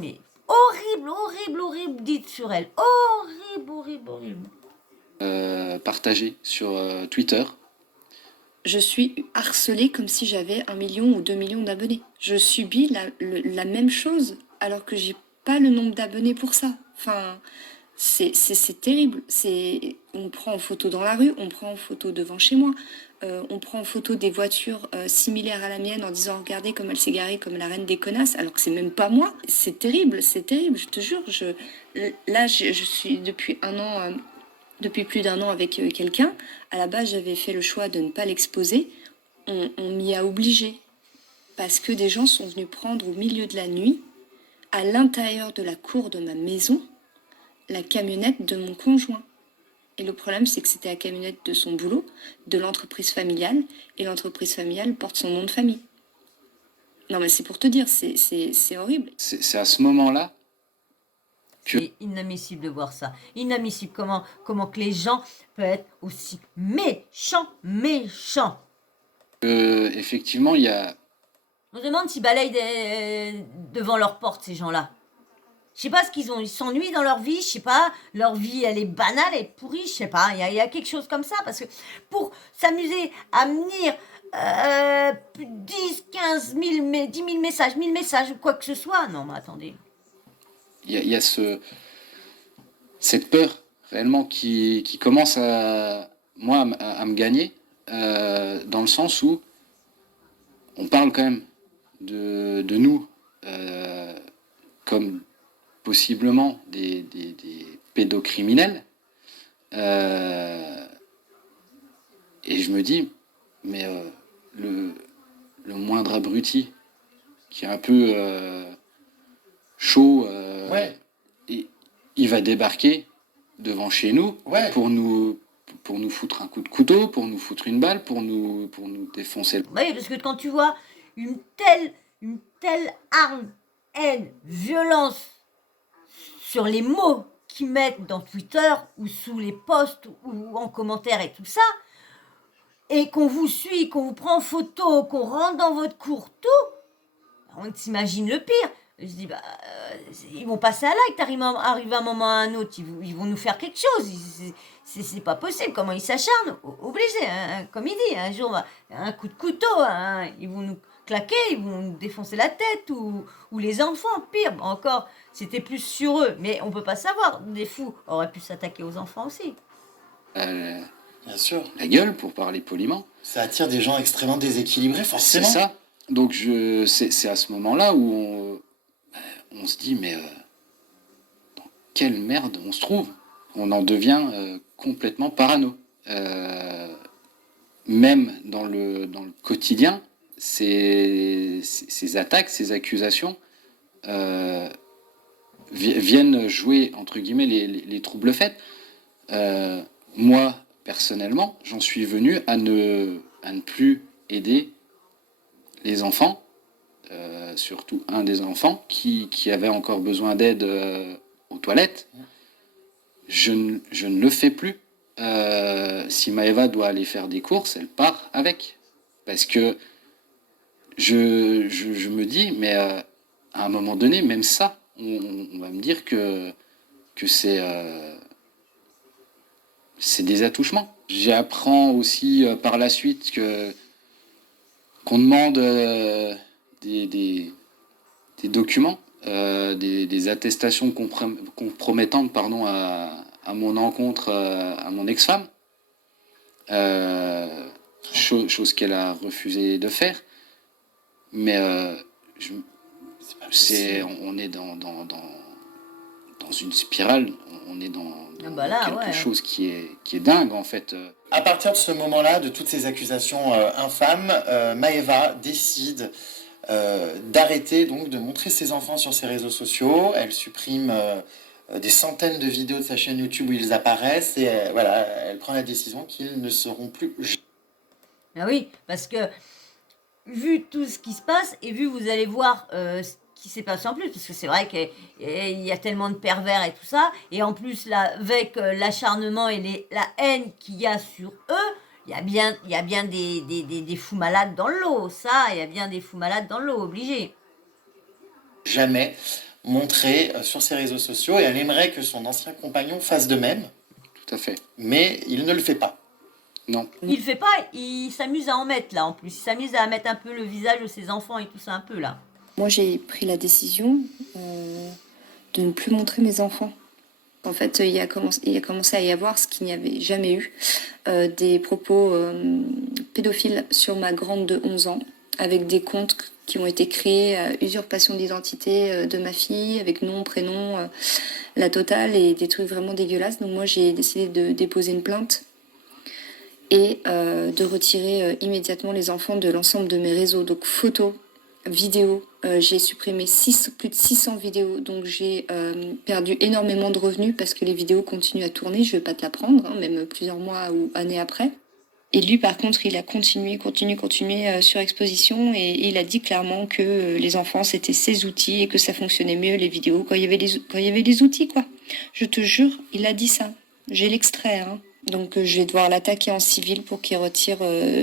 horribles dites sur elle. Horrible. Partagées sur Twitter. Je suis harcelée comme si j'avais 1 million ou 2 millions d'abonnés. Je subis la même chose alors que j'ai pas le nombre d'abonnés pour ça. Enfin, c'est terrible. On prend en photo dans la rue, on prend en photo devant chez moi, on prend en photo des voitures similaires à la mienne en disant regardez comme elle s'est garée comme la reine des connasses alors que c'est même pas moi. C'est terrible, je te jure. Je suis depuis un an... Depuis plus d'1 an avec quelqu'un. À la base, j'avais fait le choix de ne pas l'exposer. On m'y a obligé. Parce que des gens sont venus prendre au milieu de la nuit, à l'intérieur de la cour de ma maison, la camionnette de mon conjoint. Et le problème, c'est que c'était la camionnette de son boulot, de l'entreprise familiale, et l'entreprise familiale porte son nom de famille. Non, mais c'est pour te dire, c'est horrible. C'est à ce moment-là que... C'est inadmissible de voir ça. Inadmissible. Comment que les gens peuvent être aussi méchants. Effectivement, il y a... On se demande s'ils balayent devant leur porte, ces gens-là. Je sais pas ce qu'ils ont. Ils s'ennuient dans leur vie, je sais pas. Leur vie, elle est banale, elle est pourrie, je sais pas. Il y a quelque chose comme ça. Parce que pour s'amuser à venir 10, 15 000, 10 000 messages, 1000 messages ou quoi que ce soit. Non, mais attendez. Il y a cette peur réellement qui commence à me gagner, dans le sens où on parle quand même de nous comme possiblement des pédocriminels. Et je me dis, mais le moindre abruti qui est un peu chaud, il va débarquer devant chez nous pour nous foutre un coup de couteau, pour nous foutre une balle, pour nous défoncer. Oui, parce que quand tu vois une telle arme, haine, violence sur les mots qu'ils mettent dans Twitter ou sous les posts ou en commentaire et tout ça, et qu'on vous suit, qu'on vous prend en photo, qu'on rentre dans votre cour, tout, on s'imagine le pire. Je dis, bah, ils vont passer à l'acte, arriver un moment à un autre, ils vont nous faire quelque chose. C'est pas possible, comment ils s'acharnent, obligé, hein, comme il dit, un jour, un coup de couteau, hein, ils vont nous claquer, ils vont nous défoncer la tête, ou les enfants, pire, encore, c'était plus sur eux, mais on peut pas savoir, des fous auraient pu s'attaquer aux enfants aussi. Bien sûr. La gueule, pour parler poliment. Ça attire des gens extrêmement déséquilibrés, C'est forcément. ça. Donc c'est à ce moment-là où on se dit, mais dans quelle merde on se trouve? On en devient complètement parano. Même dans le quotidien, ces attaques, ces accusations viennent jouer, entre guillemets, les troubles faits. Moi, personnellement, j'en suis venu à ne plus aider les enfants, surtout un des enfants qui avait encore besoin d'aide aux toilettes. Je ne le fais plus. Si Maëva doit aller faire des courses, elle part avec. Parce que je me dis, mais à un moment donné, même ça, on va me dire que c'est des attouchements. J'apprends aussi par la suite qu'on demande des documents, des attestations compromettantes à mon encontre, à mon ex-femme, chose qu'elle a refusé de faire. Mais on est dans une spirale, on est dans quelque chose qui est dingue en fait. À partir de ce moment-là, de toutes ces accusations infâmes, Maëva décide d'arrêter donc de montrer ses enfants sur ses réseaux sociaux. Elle supprime des centaines de vidéos de sa chaîne YouTube où ils apparaissent et voilà, elle prend la décision qu'ils ne seront plus. Ah oui, parce que vu tout ce qui se passe et vu vous allez voir ce qui s'est passé en plus, parce que c'est vrai qu'il y a tellement de pervers et tout ça, et en plus là, avec l'acharnement et la haine qu'il y a sur eux, il y a bien des fous malades dans le lot, ça, il y a bien des fous malades dans le lot, obligé. Jamais montré sur ses réseaux sociaux et elle aimerait que son ancien compagnon fasse de même. Tout à fait. Mais il ne le fait pas. Non. Il le fait pas, il s'amuse à en mettre là en plus, il s'amuse à mettre un peu le visage de ses enfants et tout ça un peu là. Moi j'ai pris la décision de ne plus montrer mes enfants. En fait, il a commencé à y avoir ce qu'il n'y avait jamais eu, des propos pédophiles sur ma grande de 11 ans, avec des comptes qui ont été créés, usurpation d'identité de ma fille, avec nom, prénom, la totale, et des trucs vraiment dégueulasses. Donc moi, j'ai décidé de déposer une plainte et de retirer immédiatement les enfants de l'ensemble de mes réseaux, donc photos, vidéos. J'ai supprimé plus de 600 vidéos, donc j'ai perdu énormément de revenus parce que les vidéos continuent à tourner, je vais pas te l'apprendre, hein, même plusieurs mois ou années après. Et lui, par contre, il a continué sur Exposition et il a dit clairement que les enfants, c'était ses outils et que ça fonctionnait mieux, les vidéos, quand il y avait les outils, quoi. Je te jure, il a dit ça. J'ai l'extrait, hein. Donc je vais devoir l'attaquer en civil pour qu'il retire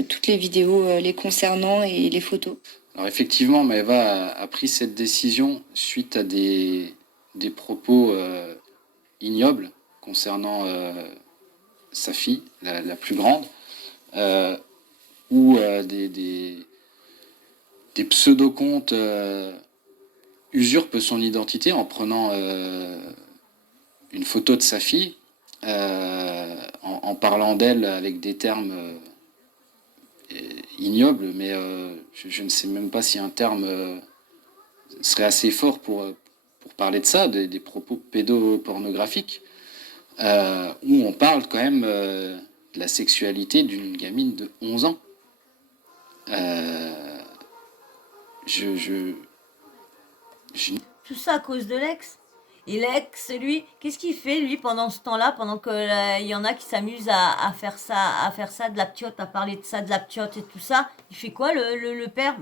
toutes les vidéos les concernant et les photos. Alors effectivement, Maëva a pris cette décision suite à des propos ignobles concernant sa fille, la plus grande, où des pseudo-comptes usurpent son identité en prenant une photo de sa fille, en parlant d'elle avec des termes ignobles, mais je ne sais même pas si un terme serait assez fort pour parler de ça, des propos pédopornographiques, où on parle quand même de la sexualité d'une gamine de 11 ans. Tout ça à cause de l'ex. Et l'ex, lui, qu'est-ce qu'il fait, lui, pendant ce temps-là, pendant qu'il y en a qui s'amusent à faire ça, de la ptiote, à parler de ça, de la ptiote et tout ça. Il fait quoi, le père?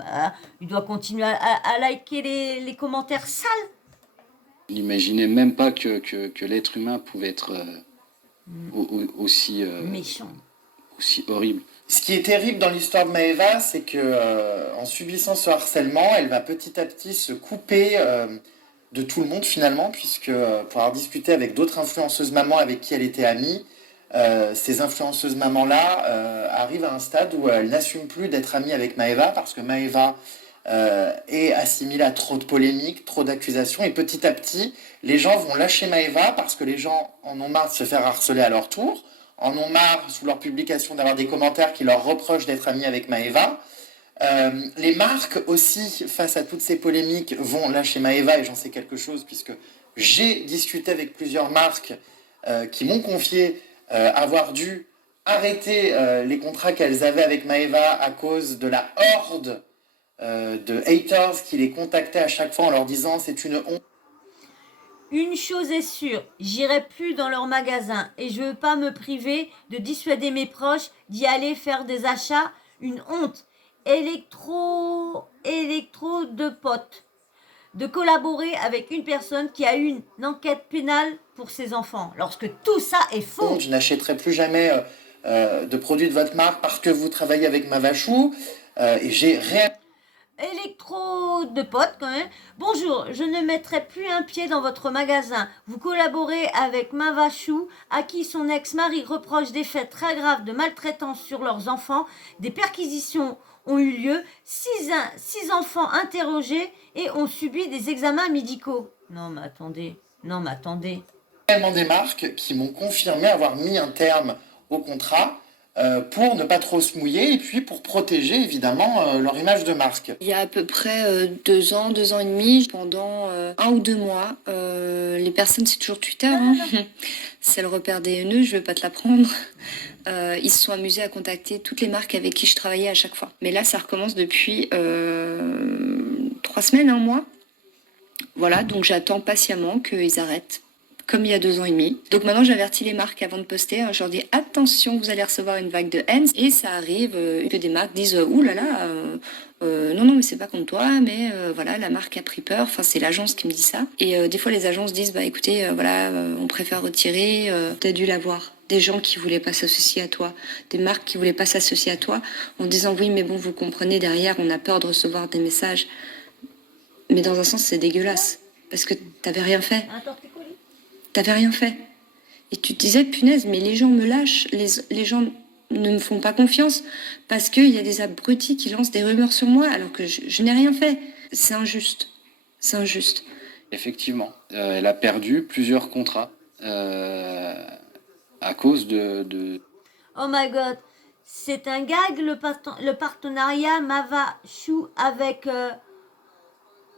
Il doit continuer à liker les commentaires sales. Il n'imaginait même pas que l'être humain pouvait être aussi méchant, aussi horrible. Ce qui est terrible dans l'histoire de Maëva, c'est que en subissant ce harcèlement, elle va petit à petit se couper de tout le monde finalement, puisque pour avoir discuté avec d'autres influenceuses mamans avec qui elle était amie, ces influenceuses mamans-là arrivent à un stade où elles n'assument plus d'être amies avec Maëva parce que Maëva est assimilée à trop de polémiques, trop d'accusations, et petit à petit, les gens vont lâcher Maëva parce que les gens en ont marre de se faire harceler à leur tour, en ont marre, sous leur publication, d'avoir des commentaires qui leur reprochent d'être amis avec Maëva. Les marques aussi, face à toutes ces polémiques, vont lâcher Maëva, et j'en sais quelque chose, puisque j'ai discuté avec plusieurs marques qui m'ont confié avoir dû arrêter les contrats qu'elles avaient avec Maëva à cause de la horde de haters qui les contactaient à chaque fois en leur disant « c'est une honte ». Une chose est sûre, j'irai plus dans leur magasin et je veux pas me priver de dissuader mes proches d'y aller faire des achats. Une honte. Électro de potes. De collaborer avec une personne qui a une enquête pénale pour ses enfants. Lorsque tout ça est faux. Je n'achèterai plus jamais de produits de votre marque parce que vous travaillez avec Mavachou. Et j'ai rien... Électro de potes quand même. Bonjour, je ne mettrai plus un pied dans votre magasin. Vous collaborez avec Mavachou, à qui son ex-mari reproche des faits très graves de maltraitance sur leurs enfants. Des perquisitions ont eu lieu. 6 enfants interrogés et ont subi des examens médicaux. Non mais attendez. Tellement des marques qui m'ont confirmé avoir mis un terme au contrat pour ne pas trop se mouiller et puis pour protéger évidemment leur image de marque. Il y a à peu près 2 ans, 2 ans et demi, pendant 1 ou 2 mois, les personnes, c'est toujours Twitter, hein. C'est le repère des haineux, je vais pas te l'apprendre. Ils se sont amusés à contacter toutes les marques avec qui je travaillais à chaque fois. Mais là, ça recommence depuis 3 semaines, 1 mois. Voilà, donc j'attends patiemment qu'ils arrêtent. Comme il y a 2 ans et demi. Donc maintenant, j'avertis les marques avant de poster. Hein, je leur dis attention, vous allez recevoir une vague de haine. Et ça arrive que des marques disent ouh là là, non, mais c'est pas contre toi, mais voilà, la marque a pris peur. Enfin, c'est l'agence qui me dit ça. Et des fois, les agences disent bah écoutez, on préfère retirer. T'as dû l'avoir. Des gens qui voulaient pas s'associer à toi, des marques qui voulaient pas s'associer à toi, en disant oui, mais bon, vous comprenez, derrière, on a peur de recevoir des messages. Mais dans un sens, c'est dégueulasse parce que t'avais rien fait. T'avais rien fait. Et tu te disais, punaise, mais les gens me lâchent, les gens ne me font pas confiance parce qu'il y a des abrutis qui lancent des rumeurs sur moi alors que je n'ai rien fait. C'est injuste. C'est injuste. Effectivement, elle a perdu plusieurs contrats à cause de... Oh my god, c'est un gag le partenariat Mavachou avec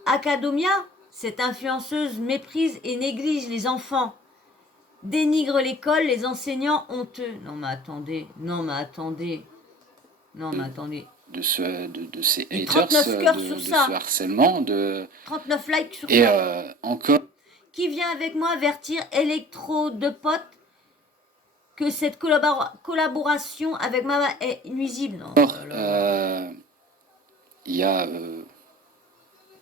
Academia. Cette influenceuse méprise et néglige les enfants, dénigre l'école, les enseignants honteux. Non mais attendez. De ces Et haters, 39 cœurs sur de ça. ce harcèlement, 39 likes sur et ça. encore... Qui vient avec moi avertir Electro de potes que cette collaboration avec Mama est nuisible. Non, il y a...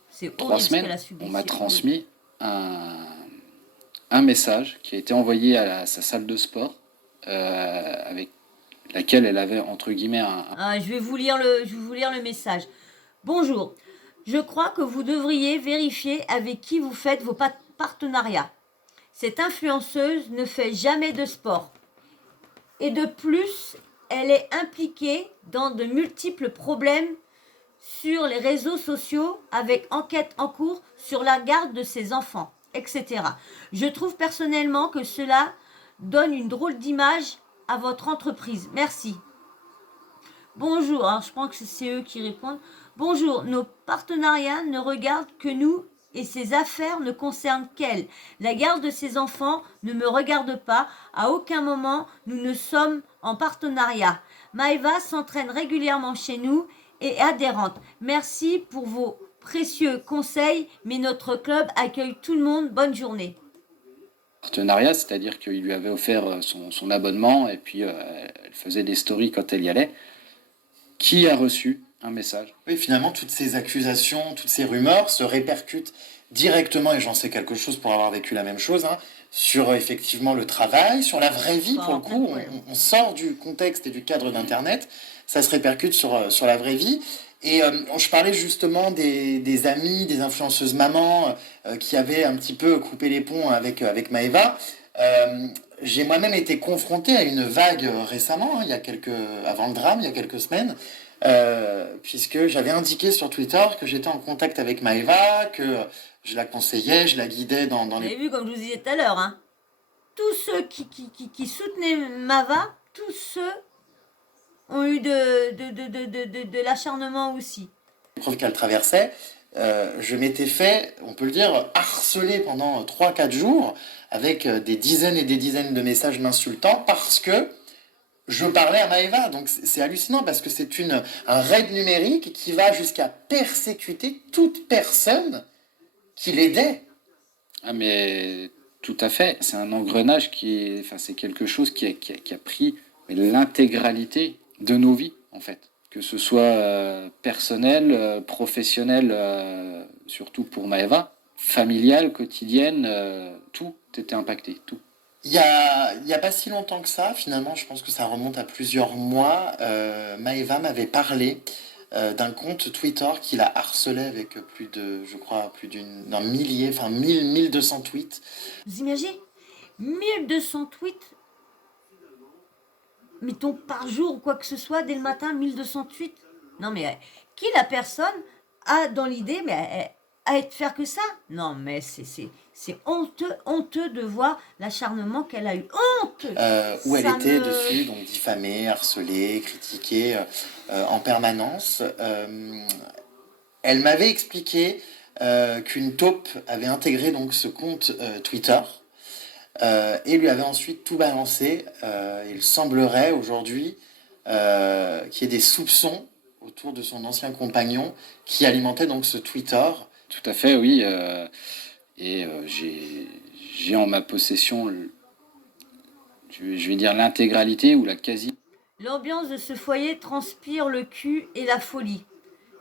c'est 3 horrible ce semaines, qu'elle a subi. on m'a c'est transmis un message qui a été envoyé à sa salle de sport avec laquelle elle avait entre guillemets je vais vous lire le message. Bonjour, je crois que vous devriez vérifier avec qui vous faites vos partenariats. Cette influenceuse ne fait jamais de sport. Et de plus, elle est impliquée dans de multiples problèmes sur les réseaux sociaux avec enquête en cours sur la garde de ses enfants, etc. Je trouve personnellement que cela donne une drôle d'image à votre entreprise. Merci. Bonjour, alors je pense que c'est eux qui répondent. Bonjour, nos partenariats ne regardent que nous et ces affaires ne concernent qu'elle. La garde de ses enfants ne me regarde pas. À aucun moment, nous ne sommes en partenariat. Maëva s'entraîne régulièrement chez nous et adhérente. Merci pour vos précieux conseils, mais notre club accueille tout le monde. Bonne journée. partenariat, c'est-à-dire qu'il lui avait offert son abonnement et puis elle faisait des stories quand elle y allait. Qui a reçu un message? Oui, finalement, toutes ces accusations, toutes ces rumeurs se répercutent directement, et j'en sais quelque chose pour avoir vécu la même chose, hein, sur effectivement le travail, sur la vraie vie Pas pour en le plein coup. poil. On sort du contexte et du cadre d'Internet, ça se répercute sur la vraie vie. Et je parlais justement des amis, des influenceuses mamans qui avaient un petit peu coupé les ponts avec Maëva. Euh, j'ai moi-même été confronté à une vague récemment, hein, avant le drame, il y a quelques semaines, puisque j'avais indiqué sur Twitter que j'étais en contact avec Maëva, que je la conseillais, je la guidais dans Vous les... avez vu, comme je vous disais tout à l'heure, hein, tous ceux qui soutenaient Mava, tous ceux ont eu de l'acharnement aussi. épreuves qu'elle traversait. Je m'étais fait, on peut le dire, harceler pendant 3-4 jours avec des dizaines et des dizaines de messages m'insultant parce que je parlais à Maëva. Donc c'est hallucinant parce que c'est un raid numérique qui va jusqu'à persécuter toute personne qui l'aidait. Ah mais tout à fait, c'est un engrenage c'est quelque chose qui a pris l'intégralité de nos vies en fait, que ce soit personnel, professionnel, surtout pour Maëva, familial, quotidienne, tout était impacté, tout. Il y a pas si longtemps que ça, finalement, je pense que ça remonte à plusieurs mois, Maëva m'avait parlé d'un compte Twitter qui la harcelait avec je crois, d'un millier, enfin 1200 tweets. Vous imaginez 1200 tweets, mettons par jour ou quoi que ce soit, dès le matin, 1200 tweets. Non mais qui la personne a dans l'idée, mais à faire que ça? Non mais c'est honteux de voir l'acharnement qu'elle a eu. Honteux. Où elle Ça était me- dessus, donc diffamée, harcelée, critiquée en permanence. Elle m'avait expliqué qu'une taupe avait intégré donc ce compte Twitter et lui avait ensuite tout balancé. Il semblerait aujourd'hui qu'il y ait des soupçons autour de son ancien compagnon qui alimentait donc ce Twitter. Tout à fait, oui. J'ai en ma possession, je vais dire l'intégralité ou la quasi. L'ambiance de ce foyer transpire le cul et la folie.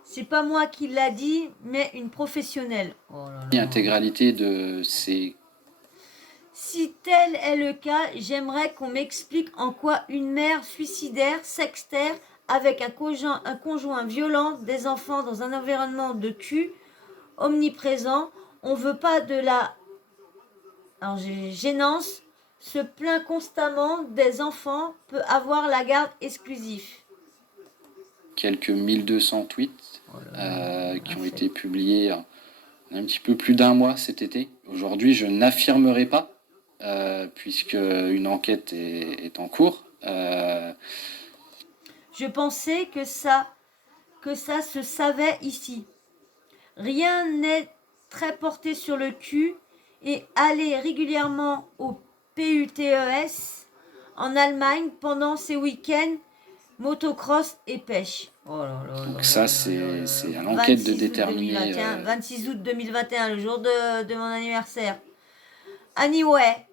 C'est pas moi qui l'a dit, mais une professionnelle. Oh là là. Intégralité de ces... Si tel est le cas, j'aimerais qu'on m'explique en quoi une mère suicidaire, sextaire, avec un conjoint violent, des enfants dans un environnement de cul omniprésent, on veut pas de la gênance, se plaint constamment des enfants, peut avoir la garde exclusive. quelques 1200 tweets qui ont été publiés un petit peu plus d'un mois cet été. Aujourd'hui, je n'affirmerai pas, puisque une enquête est en cours. Je pensais que ça se savait ici. Rien n'est très porté sur le cul et aller régulièrement au PUTES en Allemagne pendant ces week-ends motocross et pêche. Oh là là Donc là ça, là c'est là là. c'est à l'enquête de 26 août déterminer. 2021, 26 août 2021, le jour de mon anniversaire. Anyway,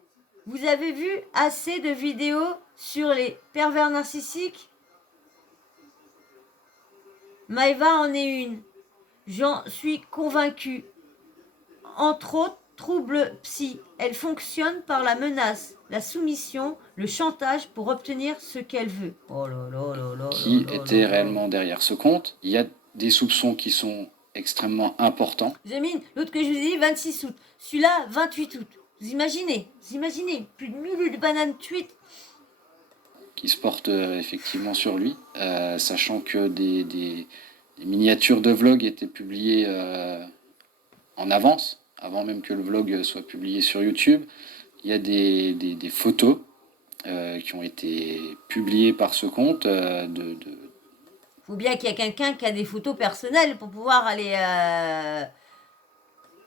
vous avez vu assez de vidéos sur les pervers narcissiques? Maëva en est une. J'en suis convaincue. Entre autres, troubles psy. Elle fonctionne par la menace, la soumission, le chantage pour obtenir ce qu'elle veut. Oh là là là là Qui là là était là là. réellement derrière ce compte. Il y a des soupçons qui sont extrêmement importants. J'ai mis l'autre que je vous ai dit 26 août. Celui-là 28 août. Vous imaginez plus de 1000 bananes tweets. Qui se portent effectivement sur lui, sachant que des miniatures de vlog étaient publiées en avance, avant même que le vlog soit publié sur YouTube. Il y a des photos qui ont été publiées par ce compte. Faut bien qu'il y ait quelqu'un qui a des photos personnelles pour pouvoir aller...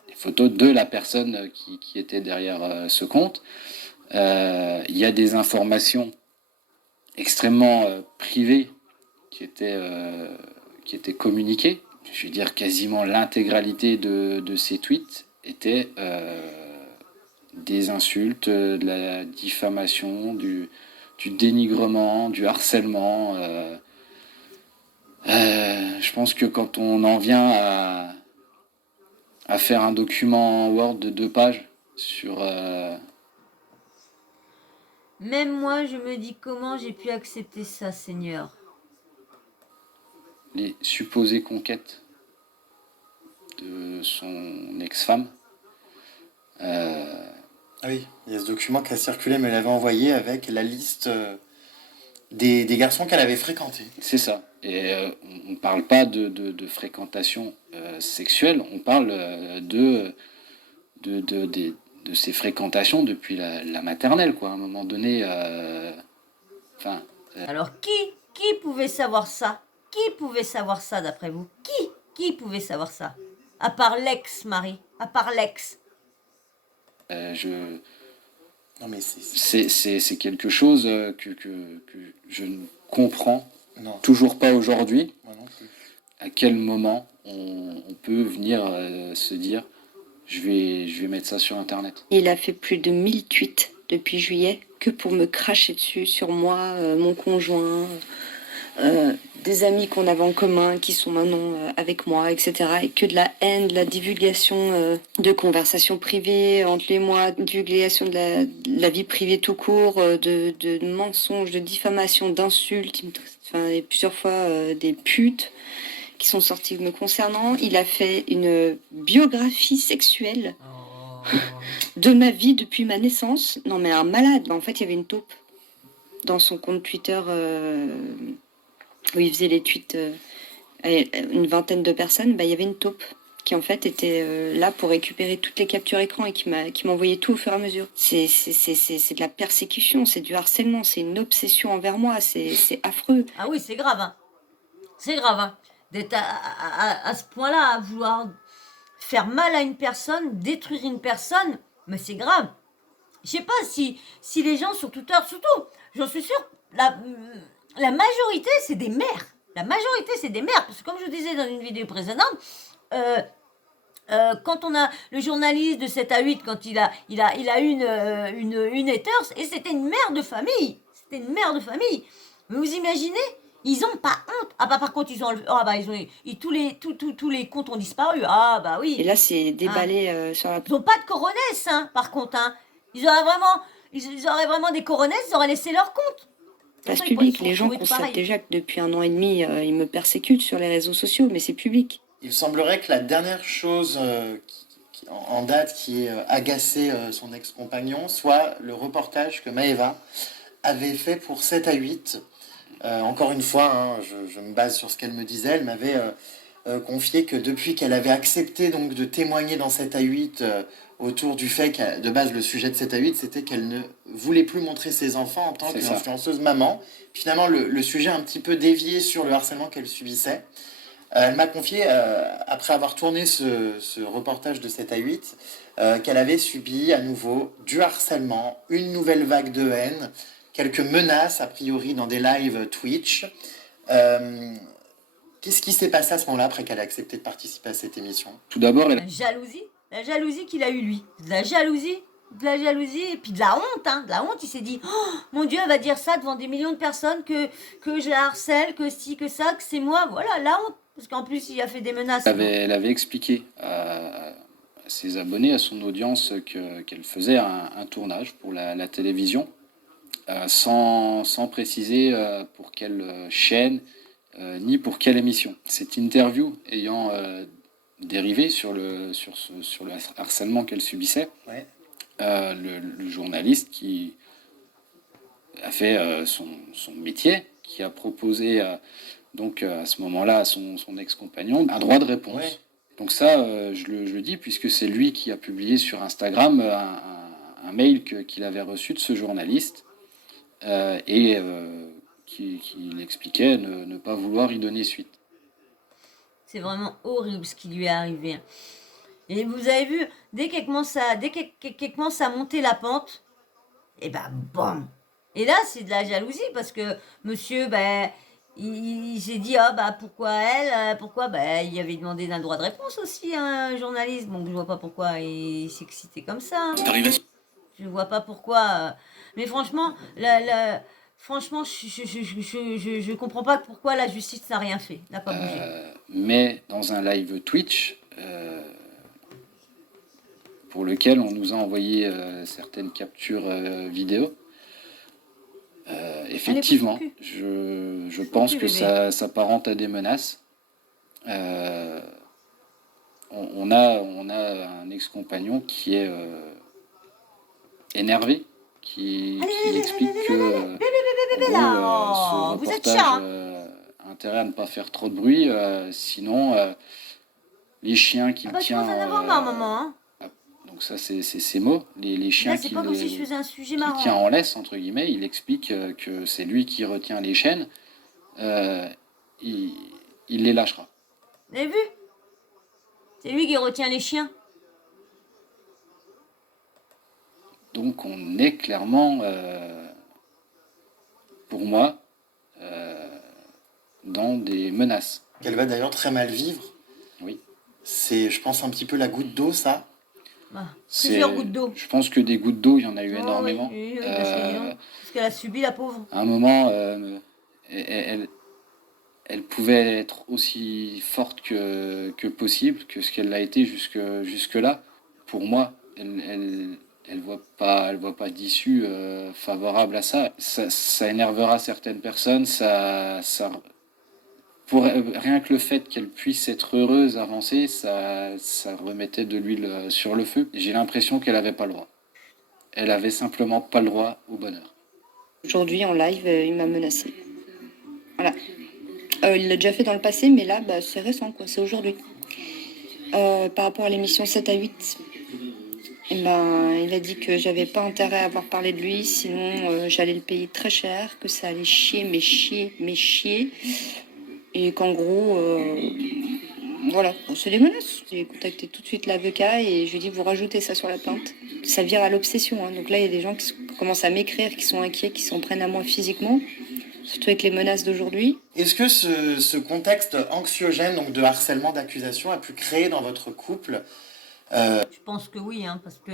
Des photos de la personne qui était derrière ce compte. Il y a des informations extrêmement privées qui étaient communiquées. Je veux dire, quasiment l'intégralité de ces tweets étaient des insultes, de la diffamation, du dénigrement, du harcèlement. Je pense que quand on en vient à faire un document Word de 2 pages sur Même moi, je me dis comment j'ai pu accepter ça, Seigneur. Les supposées conquêtes de son ex-femme. Ah oui, il y a ce document qui a circulé, mais elle avait envoyé avec la liste des garçons qu'elle avait fréquentés. C'est ça. Et on ne parle pas de fréquentation sexuelle, on parle de ces fréquentations depuis la maternelle, quoi. À un moment donné, enfin, Alors, qui pouvait savoir ça? Qui pouvait savoir ça, d'après vous? Qui pouvait savoir ça? À part l'ex, Marie. À part l'ex. Non, mais c'est quelque chose que je ne comprends Non, toujours pas aujourd'hui. moi non plus. À quel moment on peut venir se dire je vais mettre ça sur internet. Il a fait plus de 1000 tweets depuis juillet que pour me cracher dessus sur moi, mon conjoint, des amis qu'on avait en commun qui sont maintenant avec moi, etc. Et que de la haine, de la divulgation de conversations privées entre les mois, divulgation de la vie privée tout court, de mensonges, de diffamation, d'insultes, enfin, et plusieurs fois des putes qui sont sorties me concernant. Il a fait une biographie sexuelle de ma vie depuis ma naissance. Non mais un malade. En fait, il y avait une taupe dans son compte Twitter où il faisait les tweets à une vingtaine de personnes. Bah, il y avait une taupe qui en fait était là pour récupérer toutes les captures écran et qui m'envoyait tout au fur et à mesure. C'est de la persécution, c'est du harcèlement, c'est une obsession envers moi, c'est affreux. Ah oui, c'est grave, hein. C'est grave, hein. D'être à ce point-là, à vouloir faire mal à une personne, détruire une personne, mais c'est grave. Je sais pas si les gens sur Twitter, surtout, j'en suis sûre, la majorité, c'est des mères. La majorité, c'est des mères. Parce que comme je vous disais dans une vidéo précédente, quand on a le journaliste de 7 à 8, quand il a eu une haters, et c'était une mère de famille. C'était une mère de famille. Mais vous imaginez, ils ont pas honte. Ah bah par contre, ils ont enlevé, ah bah tous les comptes ont disparu. Ah bah oui. Et là, c'est déballé sur la... Ils n'ont pas de coronets, hein, par contre. Hein. Ils auraient vraiment des coronets, ils auraient laissé leur compte. Place publique, les gens constatent déjà que depuis 1 an et demi, ils me persécutent sur les réseaux sociaux, mais c'est public. Il semblerait que la dernière chose en date qui ait agacé son ex-compagnon soit le reportage que Maëva avait fait pour 7 à 8. Encore une fois, hein, je me base sur ce qu'elle me disait. Elle m'avait confié que depuis qu'elle avait accepté donc de témoigner dans 7 à 8 autour du fait que de base le sujet de 7 à 8 c'était qu'elle ne voulait plus montrer ses enfants en tant qu'influenceuse maman. Finalement le sujet a un petit peu dévié sur le harcèlement qu'elle subissait. Elle m'a confié, après avoir tourné ce reportage de 7 à 8, qu'elle avait subi à nouveau du harcèlement, une nouvelle vague de haine, quelques menaces a priori dans des lives Twitch. Qu'est-ce qui s'est passé à ce moment-là après qu'elle ait accepté de participer à cette émission? Tout d'abord, La jalousie qu'il a eu lui. De la jalousie et puis de la honte, hein. De la honte, il s'est dit, oh, mon Dieu, elle va dire ça devant des millions de personnes que je la harcèle, que si, que ça, que c'est moi. Voilà, la honte. Parce qu'en plus, il a fait des menaces. Elle avait expliqué à ses abonnés, à son audience, qu'elle faisait un tournage pour la télévision, sans préciser pour quelle chaîne, ni pour quelle émission. Cette interview ayant dérivé sur le harcèlement qu'elle subissait, Ouais. le journaliste qui a fait son métier, qui a proposé donc à ce moment-là à son ex-compagnon un droit de réponse. Ouais. Donc ça, je le dis puisque c'est lui qui a publié sur Instagram un mail qu'il avait reçu de ce journaliste et qui expliquait ne pas vouloir y donner suite. C'est vraiment horrible ce qui lui est arrivé. Et vous avez vu, dès qu'elle commence à monter la pente, et ben bam. Et là, c'est de la jalousie parce que monsieur, ben, il s'est dit, ah bah pourquoi elle, pourquoi, ben, il avait demandé un droit de réponse aussi à un journaliste. Donc je vois pas pourquoi il s'excitait comme ça. Hein. Je vois pas pourquoi. Mais franchement, franchement, je comprends pas pourquoi la justice n'a rien fait, n'a pas bougé. Mais dans un live Twitch, pour lequel on nous a envoyé certaines captures vidéo, Effectivement, Allez, je pense que bébé. ça s'apparente à des menaces. Euh, on a un ex-compagnon qui est énervé, qui explique que, en là, gros, ce oh, vous êtes reportage chat, hein. a intérêt à ne pas faire trop de bruit, sinon les chiens qu'il Ah bah, je tient... commence à en avoir marre, maman, hein. Donc ça, c'est ses mots. Les chiens Là, c'est pas comme si je faisais un sujet qu'il tient marrant. en laisse, entre guillemets, il explique que c'est lui qui retient les chaînes. Euh, il, il les lâchera. Vous avez vu? C'est lui qui retient les chiens. Donc on est clairement, pour moi, dans des menaces. Qu'elle va d'ailleurs très mal vivre. Oui. C'est, je pense, un petit peu la goutte d'eau, ça. Bah, C'est- plusieurs gouttes d'eau. Je pense que des gouttes d'eau, il y en a eu Oh, énormément. oui, parce que dis donc, ce qu'elle a subi, la pauvre. À un moment, elle pouvait être aussi forte que possible, que ce qu'elle a été jusque-là. Pour moi, elle voit pas d'issue favorable à ça. Ça énervera certaines personnes, rien que le fait qu'elle puisse être heureuse, avancer, ça remettait de l'huile sur le feu. J'ai l'impression qu'elle avait pas le droit. Elle avait simplement pas le droit au bonheur. Aujourd'hui, en live, il m'a menacé. Voilà. Il l'a déjà fait dans le passé, mais là, bah, c'est récent, quoi. C'est aujourd'hui. Par rapport à l'émission 7 à 8, eh ben, il a dit que j'avais pas intérêt à avoir parlé de lui, sinon j'allais le payer très cher, que ça allait chier, mais chier, mais chier. Et qu'en gros, voilà, bon, c'est des menaces. J'ai contacté tout de suite l'avocat et je lui ai dit, vous rajoutez ça sur la plainte. Ça vire à l'obsession, hein. Donc là, il y a des gens qui commencent à m'écrire, qui sont inquiets, qui s'en prennent à moi physiquement, surtout avec les menaces d'aujourd'hui. Est-ce que ce contexte anxiogène, donc de harcèlement, d'accusation, a pu créer dans votre couple Je pense que oui, hein, parce que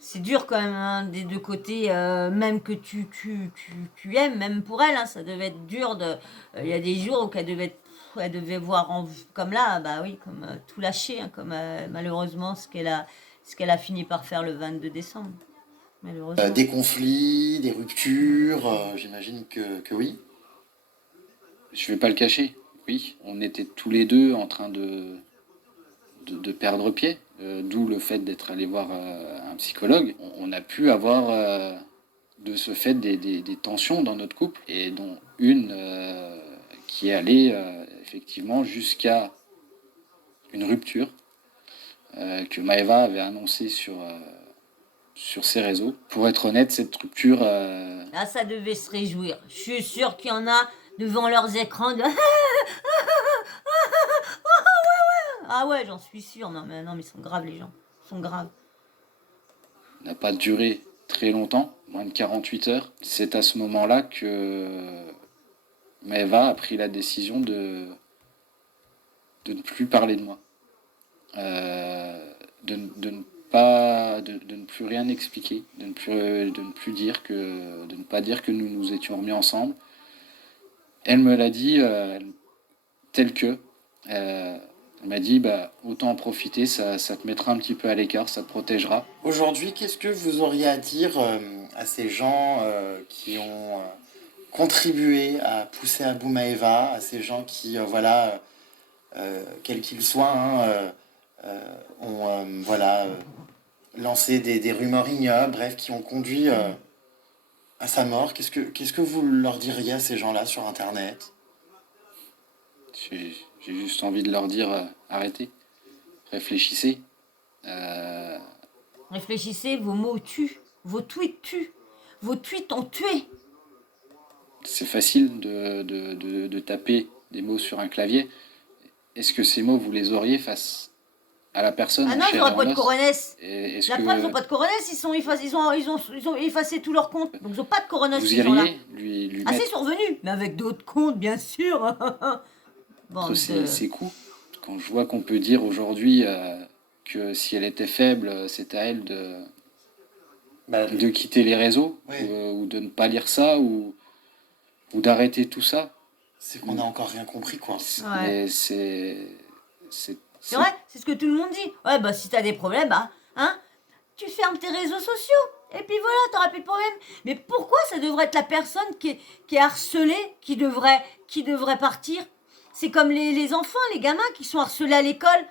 c'est dur quand même, hein, des deux côtés, même que tu aimes, même pour elle, hein, ça devait être dur de. Il y a des jours où elle devait voir comme là, bah oui, comme tout lâcher, hein, comme malheureusement ce qu'elle a fini par faire le 22 décembre. Malheureusement. des conflits, des ruptures j'imagine que oui. Je vais pas le cacher. Oui, on était tous les deux en train de perdre pied, d'où le fait d'être allé voir un psychologue. On a pu avoir de ce fait des tensions dans notre couple, et dont une qui est allée effectivement jusqu'à une rupture que Maëva avait annoncée sur ses réseaux. Pour être honnête, cette rupture... Là, ça devait se réjouir. Je suis sûre qu'il y en a devant leurs écrans de... Ah ouais, j'en suis sûre. Non, mais ils sont graves, les gens. Ils sont graves. n'a pas duré très longtemps, moins de 48 heures. C'est à ce moment-là que Maëva a pris la décision de ne plus parler de moi. De ne plus rien expliquer, de ne pas dire que nous nous étions remis ensemble. Elle me l'a dit tel que. Elle m'a dit, bah, autant en profiter, ça te mettra un petit peu à l'écart, ça te protégera. Aujourd'hui, qu'est-ce que vous auriez à dire à ces gens qui ont contribué à pousser à bout Maëva, à ces gens qui, voilà, quels qu'ils soient, hein, ont voilà, lancé des rumeurs ignobles, bref, qui ont conduit à sa mort. Qu'est-ce que vous leur diriez à ces gens-là sur Internet? J'ai juste envie de leur dire, arrêtez, réfléchissez. Réfléchissez, vos mots tuent. Vos tweets tuent. Vos tweets ont tué. C'est facile de taper des mots sur un clavier. Est-ce que ces mots, vous les auriez face à la personne? Ah non, ils n'auraient pas de coronesse. La preuve, ils n'ont pas de coronesse, ils ont effacé tous leurs comptes. Donc ils n'ont pas de coronesse, Vous ces gens-là. iriez lui Ah, mettre c'est survenu, mais avec d'autres comptes, bien sûr. Bon, ses coups. Quand je vois qu'on peut dire aujourd'hui que si elle était faible, c'est à elle de quitter les réseaux, Oui. Mm. ou de ne pas lire ça, ou d'arrêter tout ça. C'est qu'on n'a encore rien compris, quoi. Ouais. Mais c'est C'est vrai, c'est ce que tout le monde dit. Ouais, bah si t'as des problèmes, bah, hein, tu fermes tes réseaux sociaux. Et puis voilà, t'auras plus de problème. Mais pourquoi ça devrait être la personne qui est harcelée qui devrait partir? C'est comme les enfants, les gamins qui sont harcelés à l'école.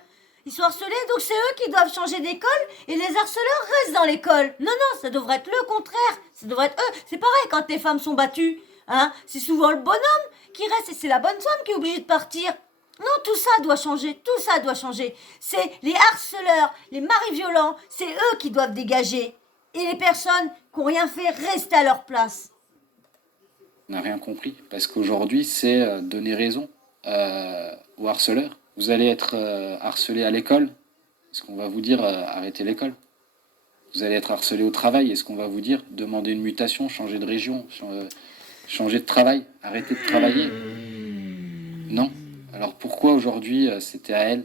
Ils sont harcelés, donc c'est eux qui doivent changer d'école et les harceleurs restent dans l'école. Non, non, ça devrait être le contraire. Ça devrait être eux. C'est pareil quand les femmes sont battues. Hein, c'est souvent le bonhomme qui reste et c'est la bonne femme qui est obligée de partir. Non, tout ça doit changer, tout ça doit changer. C'est les harceleurs, les maris violents, c'est eux qui doivent dégager. Et les personnes qui n'ont rien fait restent à leur place. On n'a rien compris, parce qu'aujourd'hui, c'est donner raison aux harceleurs. Vous allez être harcelé à l'école, est-ce qu'on va vous dire arrêtez l'école? Vous allez être harcelé au travail, est-ce qu'on va vous dire demander une mutation, changer de région, changer de travail, arrêter de travailler? Non. Alors pourquoi aujourd'hui c'était à elle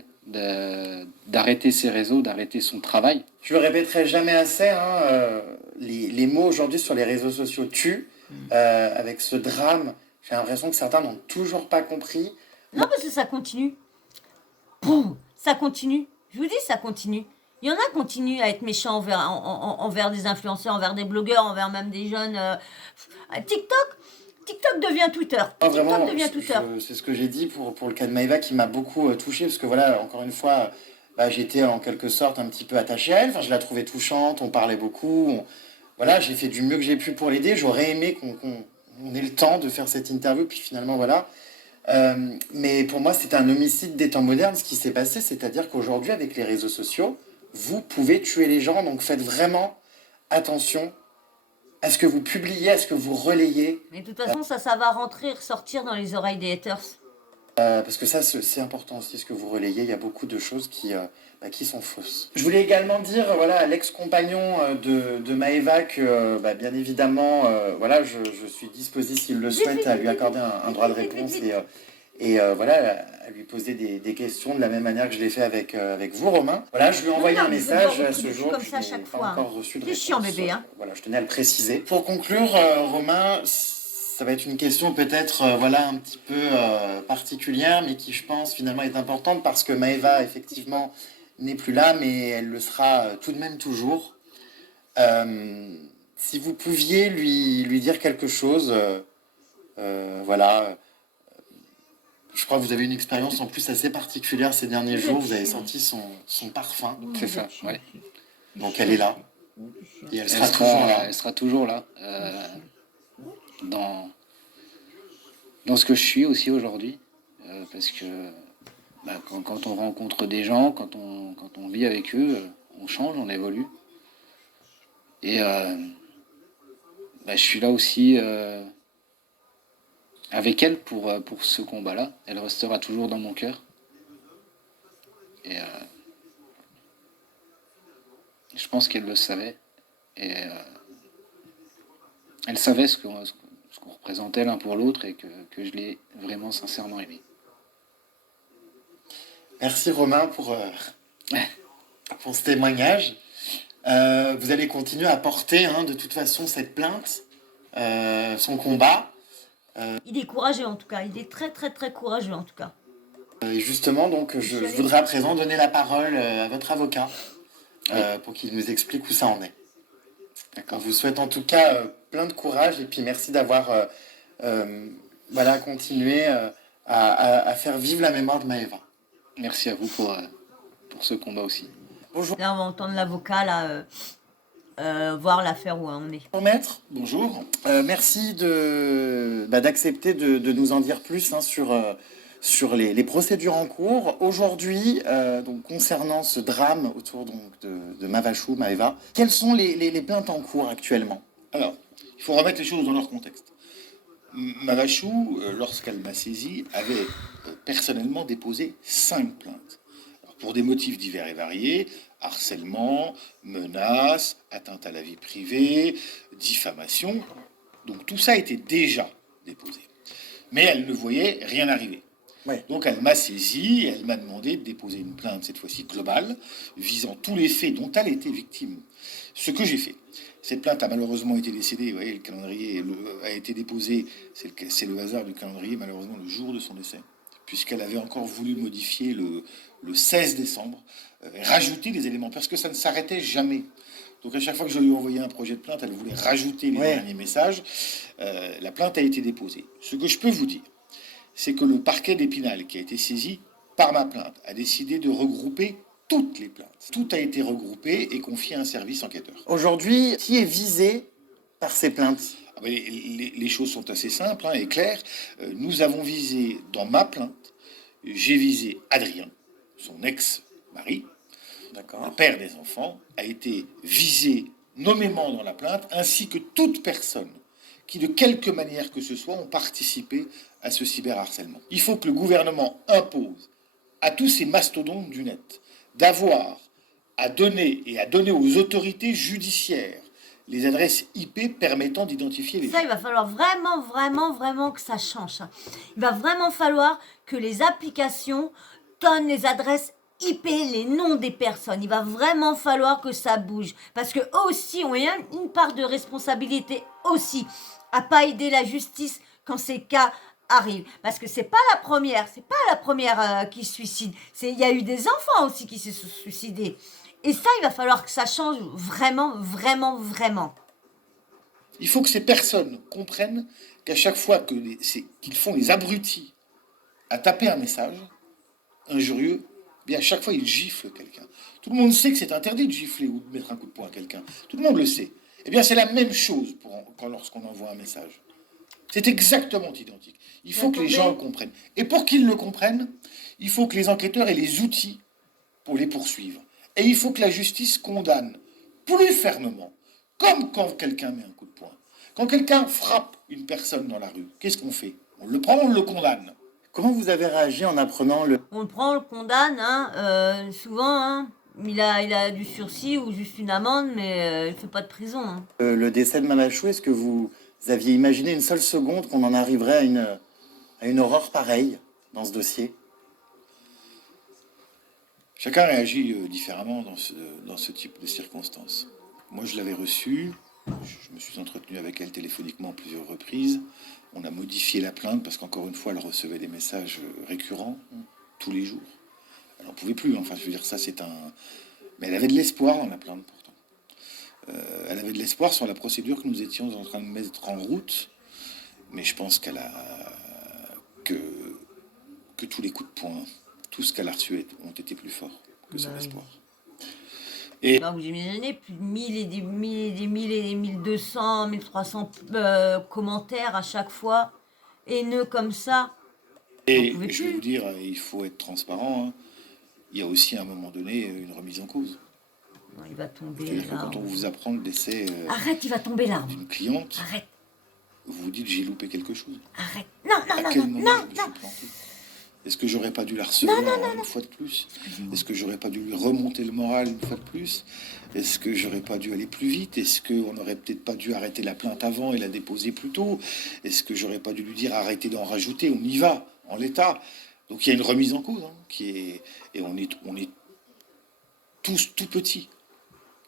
d'arrêter ses réseaux, d'arrêter son travail? Je le répéterai jamais assez, hein, les mots aujourd'hui sur les réseaux sociaux tuent. Avec ce drame, j'ai l'impression que certains n'ont toujours pas compris. Non, parce que ça continue. Poum, ça continue. Je vous dis, ça continue. Il y en a qui continuent à être méchants envers des influenceurs, envers des blogueurs, envers même des jeunes. TikTok devient Twitter. Ah, vraiment, TikTok devient Twitter. c'est ce que j'ai dit pour le cas de Maëva qui m'a beaucoup touché, parce que voilà, encore une fois, j'étais en quelque sorte un petit peu attaché à elle. Enfin, je la trouvais touchante, on parlait beaucoup. Voilà, j'ai fait du mieux que j'ai pu pour l'aider. J'aurais aimé qu'on ait le temps de faire cette interview, puis finalement, voilà. Mais pour moi, c'est un homicide des temps modernes, ce qui s'est passé. C'est-à-dire qu'aujourd'hui, avec les réseaux sociaux, vous pouvez tuer les gens. Donc faites vraiment attention à ce que vous publiez, à ce que vous relayez. Mais de toute façon, ça va rentrer, ressortir dans les oreilles des haters. Parce que ça, c'est important aussi, ce que vous relayez. Il y a beaucoup de choses qui sont fausses. Je voulais également dire voilà, à l'ex-compagnon de Maëva que, bien évidemment, voilà, je suis disposé, s'il le souhaite, à lui accorder un droit de réponse et voilà, à lui poser des questions de la même manière que je l'ai fait avec vous, Romain. Voilà, je lui ai envoyé un message à ce jour. Comme ça à chaque fois. Encore reçu de C'est réponse. chiant, bébé. Hein. Voilà, je tenais à le préciser. Pour conclure, Romain, ça va être une question peut-être voilà, un petit peu particulière, mais qui, je pense, finalement est importante parce que Maëva, effectivement, n'est plus là, mais elle le sera tout de même toujours. Si vous pouviez lui dire quelque chose, voilà, je crois que vous avez une expérience en plus assez particulière ces derniers jours, vous avez senti son parfum. C'est ça, ouais. Donc elle est là. Et elle sera toujours là. Elle sera toujours là. Dans ce que je suis aussi aujourd'hui. Parce que quand on rencontre des gens, quand on vit avec eux, on change, on évolue. Et je suis là aussi avec elle pour ce combat-là. Elle restera toujours dans mon cœur. Et je pense qu'elle le savait. Et elle savait ce qu'on représentait l'un pour l'autre et que je l'ai vraiment sincèrement aimé. Merci Romain pour ce témoignage. Vous allez continuer à porter de toute façon cette plainte, son combat. Il est courageux en tout cas, il est très très très courageux en tout cas. Et justement, donc, je voudrais à présent donner la parole à votre avocat pour qu'il nous explique où ça en est. D'accord. Je vous souhaite en tout cas plein de courage et puis merci d'avoir continué à faire vivre la mémoire de Maëva. Merci à vous pour ce combat aussi. Bonjour. Là, on va entendre l'avocat voir l'affaire où on est. Maître, bonjour. Merci d'accepter de nous en dire plus sur les procédures en cours. Aujourd'hui, donc, concernant ce drame autour donc, de Maëva, quelles sont les plaintes en cours actuellement? Alors, il faut remettre les choses dans leur contexte. Mavachou, lorsqu'elle m'a saisi, avait personnellement déposé 5 plaintes. Alors, pour des motifs divers et variés, harcèlement, menaces, atteinte à la vie privée, diffamation. Donc tout ça était déjà déposé. Mais elle ne voyait rien arriver. Ouais. Donc elle m'a saisi, elle m'a demandé de déposer une plainte, cette fois-ci globale, visant tous les faits dont elle était victime. Ce que j'ai fait. Cette plainte a malheureusement été décédée, vous voyez, le calendrier a été déposé, c'est le hasard du calendrier, malheureusement le jour de son décès, puisqu'elle avait encore voulu modifier le 16 décembre, rajouter des éléments, parce que ça ne s'arrêtait jamais. Donc à chaque fois que je lui ai envoyé un projet de plainte, elle voulait rajouter les derniers messages. La plainte a été déposée. Ce que je peux vous dire, c'est que le parquet d'Épinal, qui a été saisi par ma plainte, a décidé de regrouper toutes les plaintes. Tout a été regroupé et confié à un service enquêteur. Aujourd'hui, qui est visé par ces plaintes? Les choses sont assez simples et claires. Nous avons visé, dans ma plainte, j'ai visé Adrien, son ex-mari, le père des enfants, a été visé nommément dans la plainte, ainsi que toute personne qui, de quelque manière que ce soit, ont participé à ce cyberharcèlement. Il faut que le gouvernement impose à tous ces mastodontes du net d'avoir à donner aux autorités judiciaires les adresses IP permettant d'identifier les gens. Ça, il va falloir vraiment que ça change. Il va vraiment falloir que les applications donnent les adresses IP, les noms des personnes. Il va vraiment falloir que ça bouge. Parce qu'eux aussi ont une part de responsabilité aussi à pas aider la justice quand ces cas arrivent. Parce que c'est pas la première qui se suicide. Il y a eu des enfants aussi qui se sont suicidés. Et ça, il va falloir que ça change vraiment. Il faut que ces personnes comprennent qu'à chaque fois qu'ils font les abrutis à taper un message injurieux, bien à chaque fois ils giflent quelqu'un. Tout le monde sait que c'est interdit de gifler ou de mettre un coup de poing à quelqu'un. Tout le monde le sait. Eh bien c'est la même chose lorsqu'on envoie un message. C'est exactement identique. Il faut que les gens le comprennent. Et pour qu'ils le comprennent, il faut que les enquêteurs aient les outils pour les poursuivre. Et il faut que la justice condamne plus fermement, comme quand quelqu'un met un coup de poing. Quand quelqu'un frappe une personne dans la rue, qu'est-ce qu'on fait? On le prend, on le condamne. Comment vous avez réagi en apprenant le... On le prend, on le condamne, souvent, il a du sursis ou juste une amende, mais il ne fait pas de prison. Le décès de Mamachou, est-ce que vous aviez imaginé une seule seconde qu'on en arriverait à une horreur pareille dans ce dossier? Chacun réagit différemment dans ce type de circonstances. Moi, je l'avais reçue, je me suis entretenu avec elle téléphoniquement à plusieurs reprises. On a modifié la plainte parce qu'encore une fois, elle recevait des messages récurrents tous les jours. Elle n'en pouvait plus, enfin, je veux dire, ça c'est un... Mais elle avait de l'espoir dans la plainte pourtant. Elle avait de l'espoir sur la procédure que nous étions en train de mettre en route, mais je pense qu'elle a... que tous les coups de poing, tout ce qu'elle a reçu ont été plus forts que son espoir. Et vous imaginez, plus de 1000 et des 1200, 1300 commentaires à chaque fois, haineux comme ça. Et je vais vous dire, il faut être transparent, il y a aussi à un moment donné une remise en cause. Non, il va tomber C'est-à-dire que quand on vous apprend le décès Arrête, il va tomber là. d'une cliente, Arrête. vous vous dites j'ai loupé quelque chose. Arrête. Non. Est-ce que j'aurais pas dû la recevoir une fois de plus? Est-ce que j'aurais pas dû lui remonter le moral une fois de plus? Est-ce que j'aurais pas dû aller plus vite? Est-ce qu'on n'aurait peut-être pas dû arrêter la plainte avant et la déposer plus tôt? Est-ce que j'aurais pas dû lui dire arrêtez d'en rajouter? On y va, en l'état. Donc il y a une remise en cause et on est tous tout petits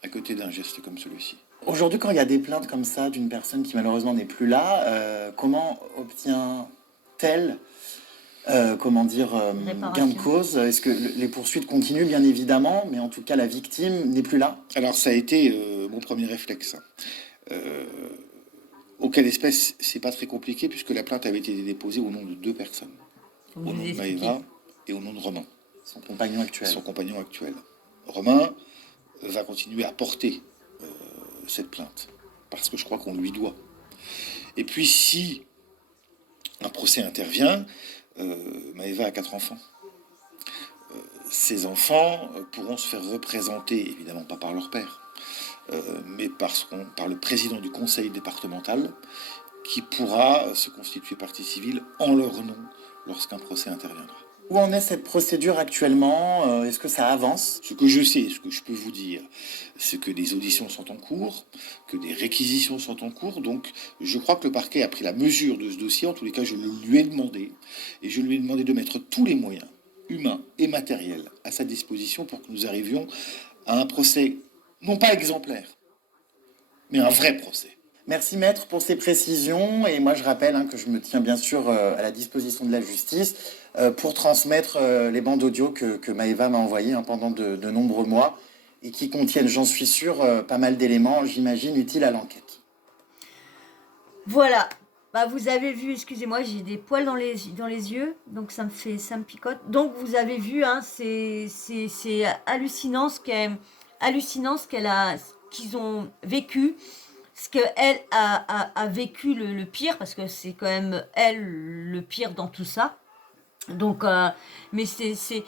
à côté d'un geste comme celui-ci. Aujourd'hui, quand il y a des plaintes comme ça d'une personne qui malheureusement n'est plus là, comment obtient-elle gain de cause? Est-ce que les poursuites continuent, bien évidemment, mais en tout cas, la victime n'est plus là? Alors, ça a été mon premier réflexe. Au cas d'espèce, c'est pas très compliqué puisque la plainte avait été déposée au nom de 2 personnes. Au nom de Maëva et au nom de Romain. Son compagnon actuel. Romain va continuer à porter cette plainte parce que je crois qu'on lui doit. Et puis, si un procès intervient, Maëva a 4 enfants. Ces enfants pourront se faire représenter, évidemment pas par leur père, mais par le président du conseil départemental qui pourra se constituer partie civile en leur nom lorsqu'un procès interviendra. Où en est cette procédure actuellement? Est-ce que ça avance? Ce que je sais, ce que je peux vous dire, c'est que des auditions sont en cours, que des réquisitions sont en cours. Donc, je crois que le parquet a pris la mesure de ce dossier. En tous les cas, je le lui ai demandé. Et je lui ai demandé de mettre tous les moyens humains et matériels à sa disposition pour que nous arrivions à un procès, non pas exemplaire, mais un vrai procès. Merci maître pour ces précisions et moi je rappelle que je me tiens bien sûr à la disposition de la justice pour transmettre les bandes audio que Maëva m'a envoyées pendant de nombreux mois et qui contiennent, j'en suis sûr, pas mal d'éléments, j'imagine, utiles à l'enquête. Voilà. Bah, vous avez vu, excusez-moi, j'ai des poils dans les yeux, donc ça me picote. Donc vous avez vu, hein, c'est hallucinant qu'ils ont vécu, ce qu'elle a vécu le pire, parce que c'est quand même elle le pire dans tout ça. Donc, mais c'est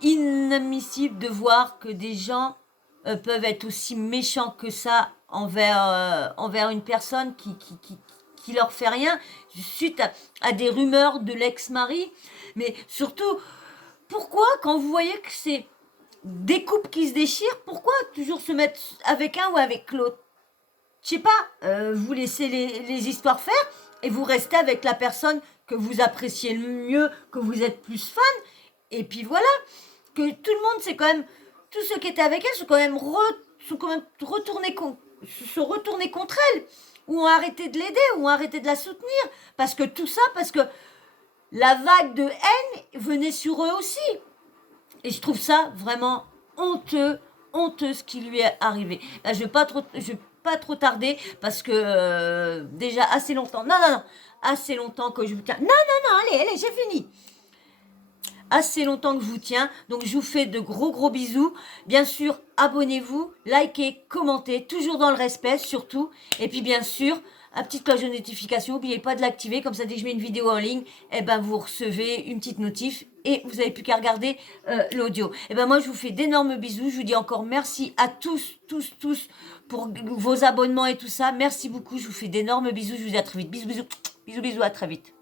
inadmissible de voir que des gens peuvent être aussi méchants que ça envers une personne qui leur fait rien, suite à des rumeurs de l'ex-mari. Mais surtout, pourquoi, quand vous voyez que c'est des couples qui se déchirent, pourquoi toujours se mettre avec un ou avec l'autre? Je sais pas, vous laissez les histoires faire et vous restez avec la personne que vous appréciez le mieux, que vous êtes plus fan. Et puis voilà, que tout le monde, c'est quand même, tous ceux qui étaient avec elle sont quand même retournés contre elle, ou ont arrêté de l'aider, ou ont arrêté de la soutenir. Parce que tout ça, parce que la vague de haine venait sur eux aussi. Et je trouve ça vraiment honteux ce qui lui est arrivé. Là, je vais pas trop tarder, parce que déjà assez longtemps, assez longtemps que je vous tiens. Non, allez, j'ai fini. Assez longtemps que je vous tiens, donc je vous fais de gros bisous. Bien sûr, abonnez-vous, likez, commentez, toujours dans le respect surtout. Et puis bien sûr, la petite cloche de notification, n'oubliez pas de l'activer, comme ça dès que je mets une vidéo en ligne, et ben vous recevez une petite notif et vous n'avez plus qu'à regarder l'audio. Et ben moi je vous fais d'énormes bisous, je vous dis encore merci à tous pour vos abonnements et tout ça. Merci beaucoup, je vous fais d'énormes bisous, je vous dis à très vite. Bisous, à très vite.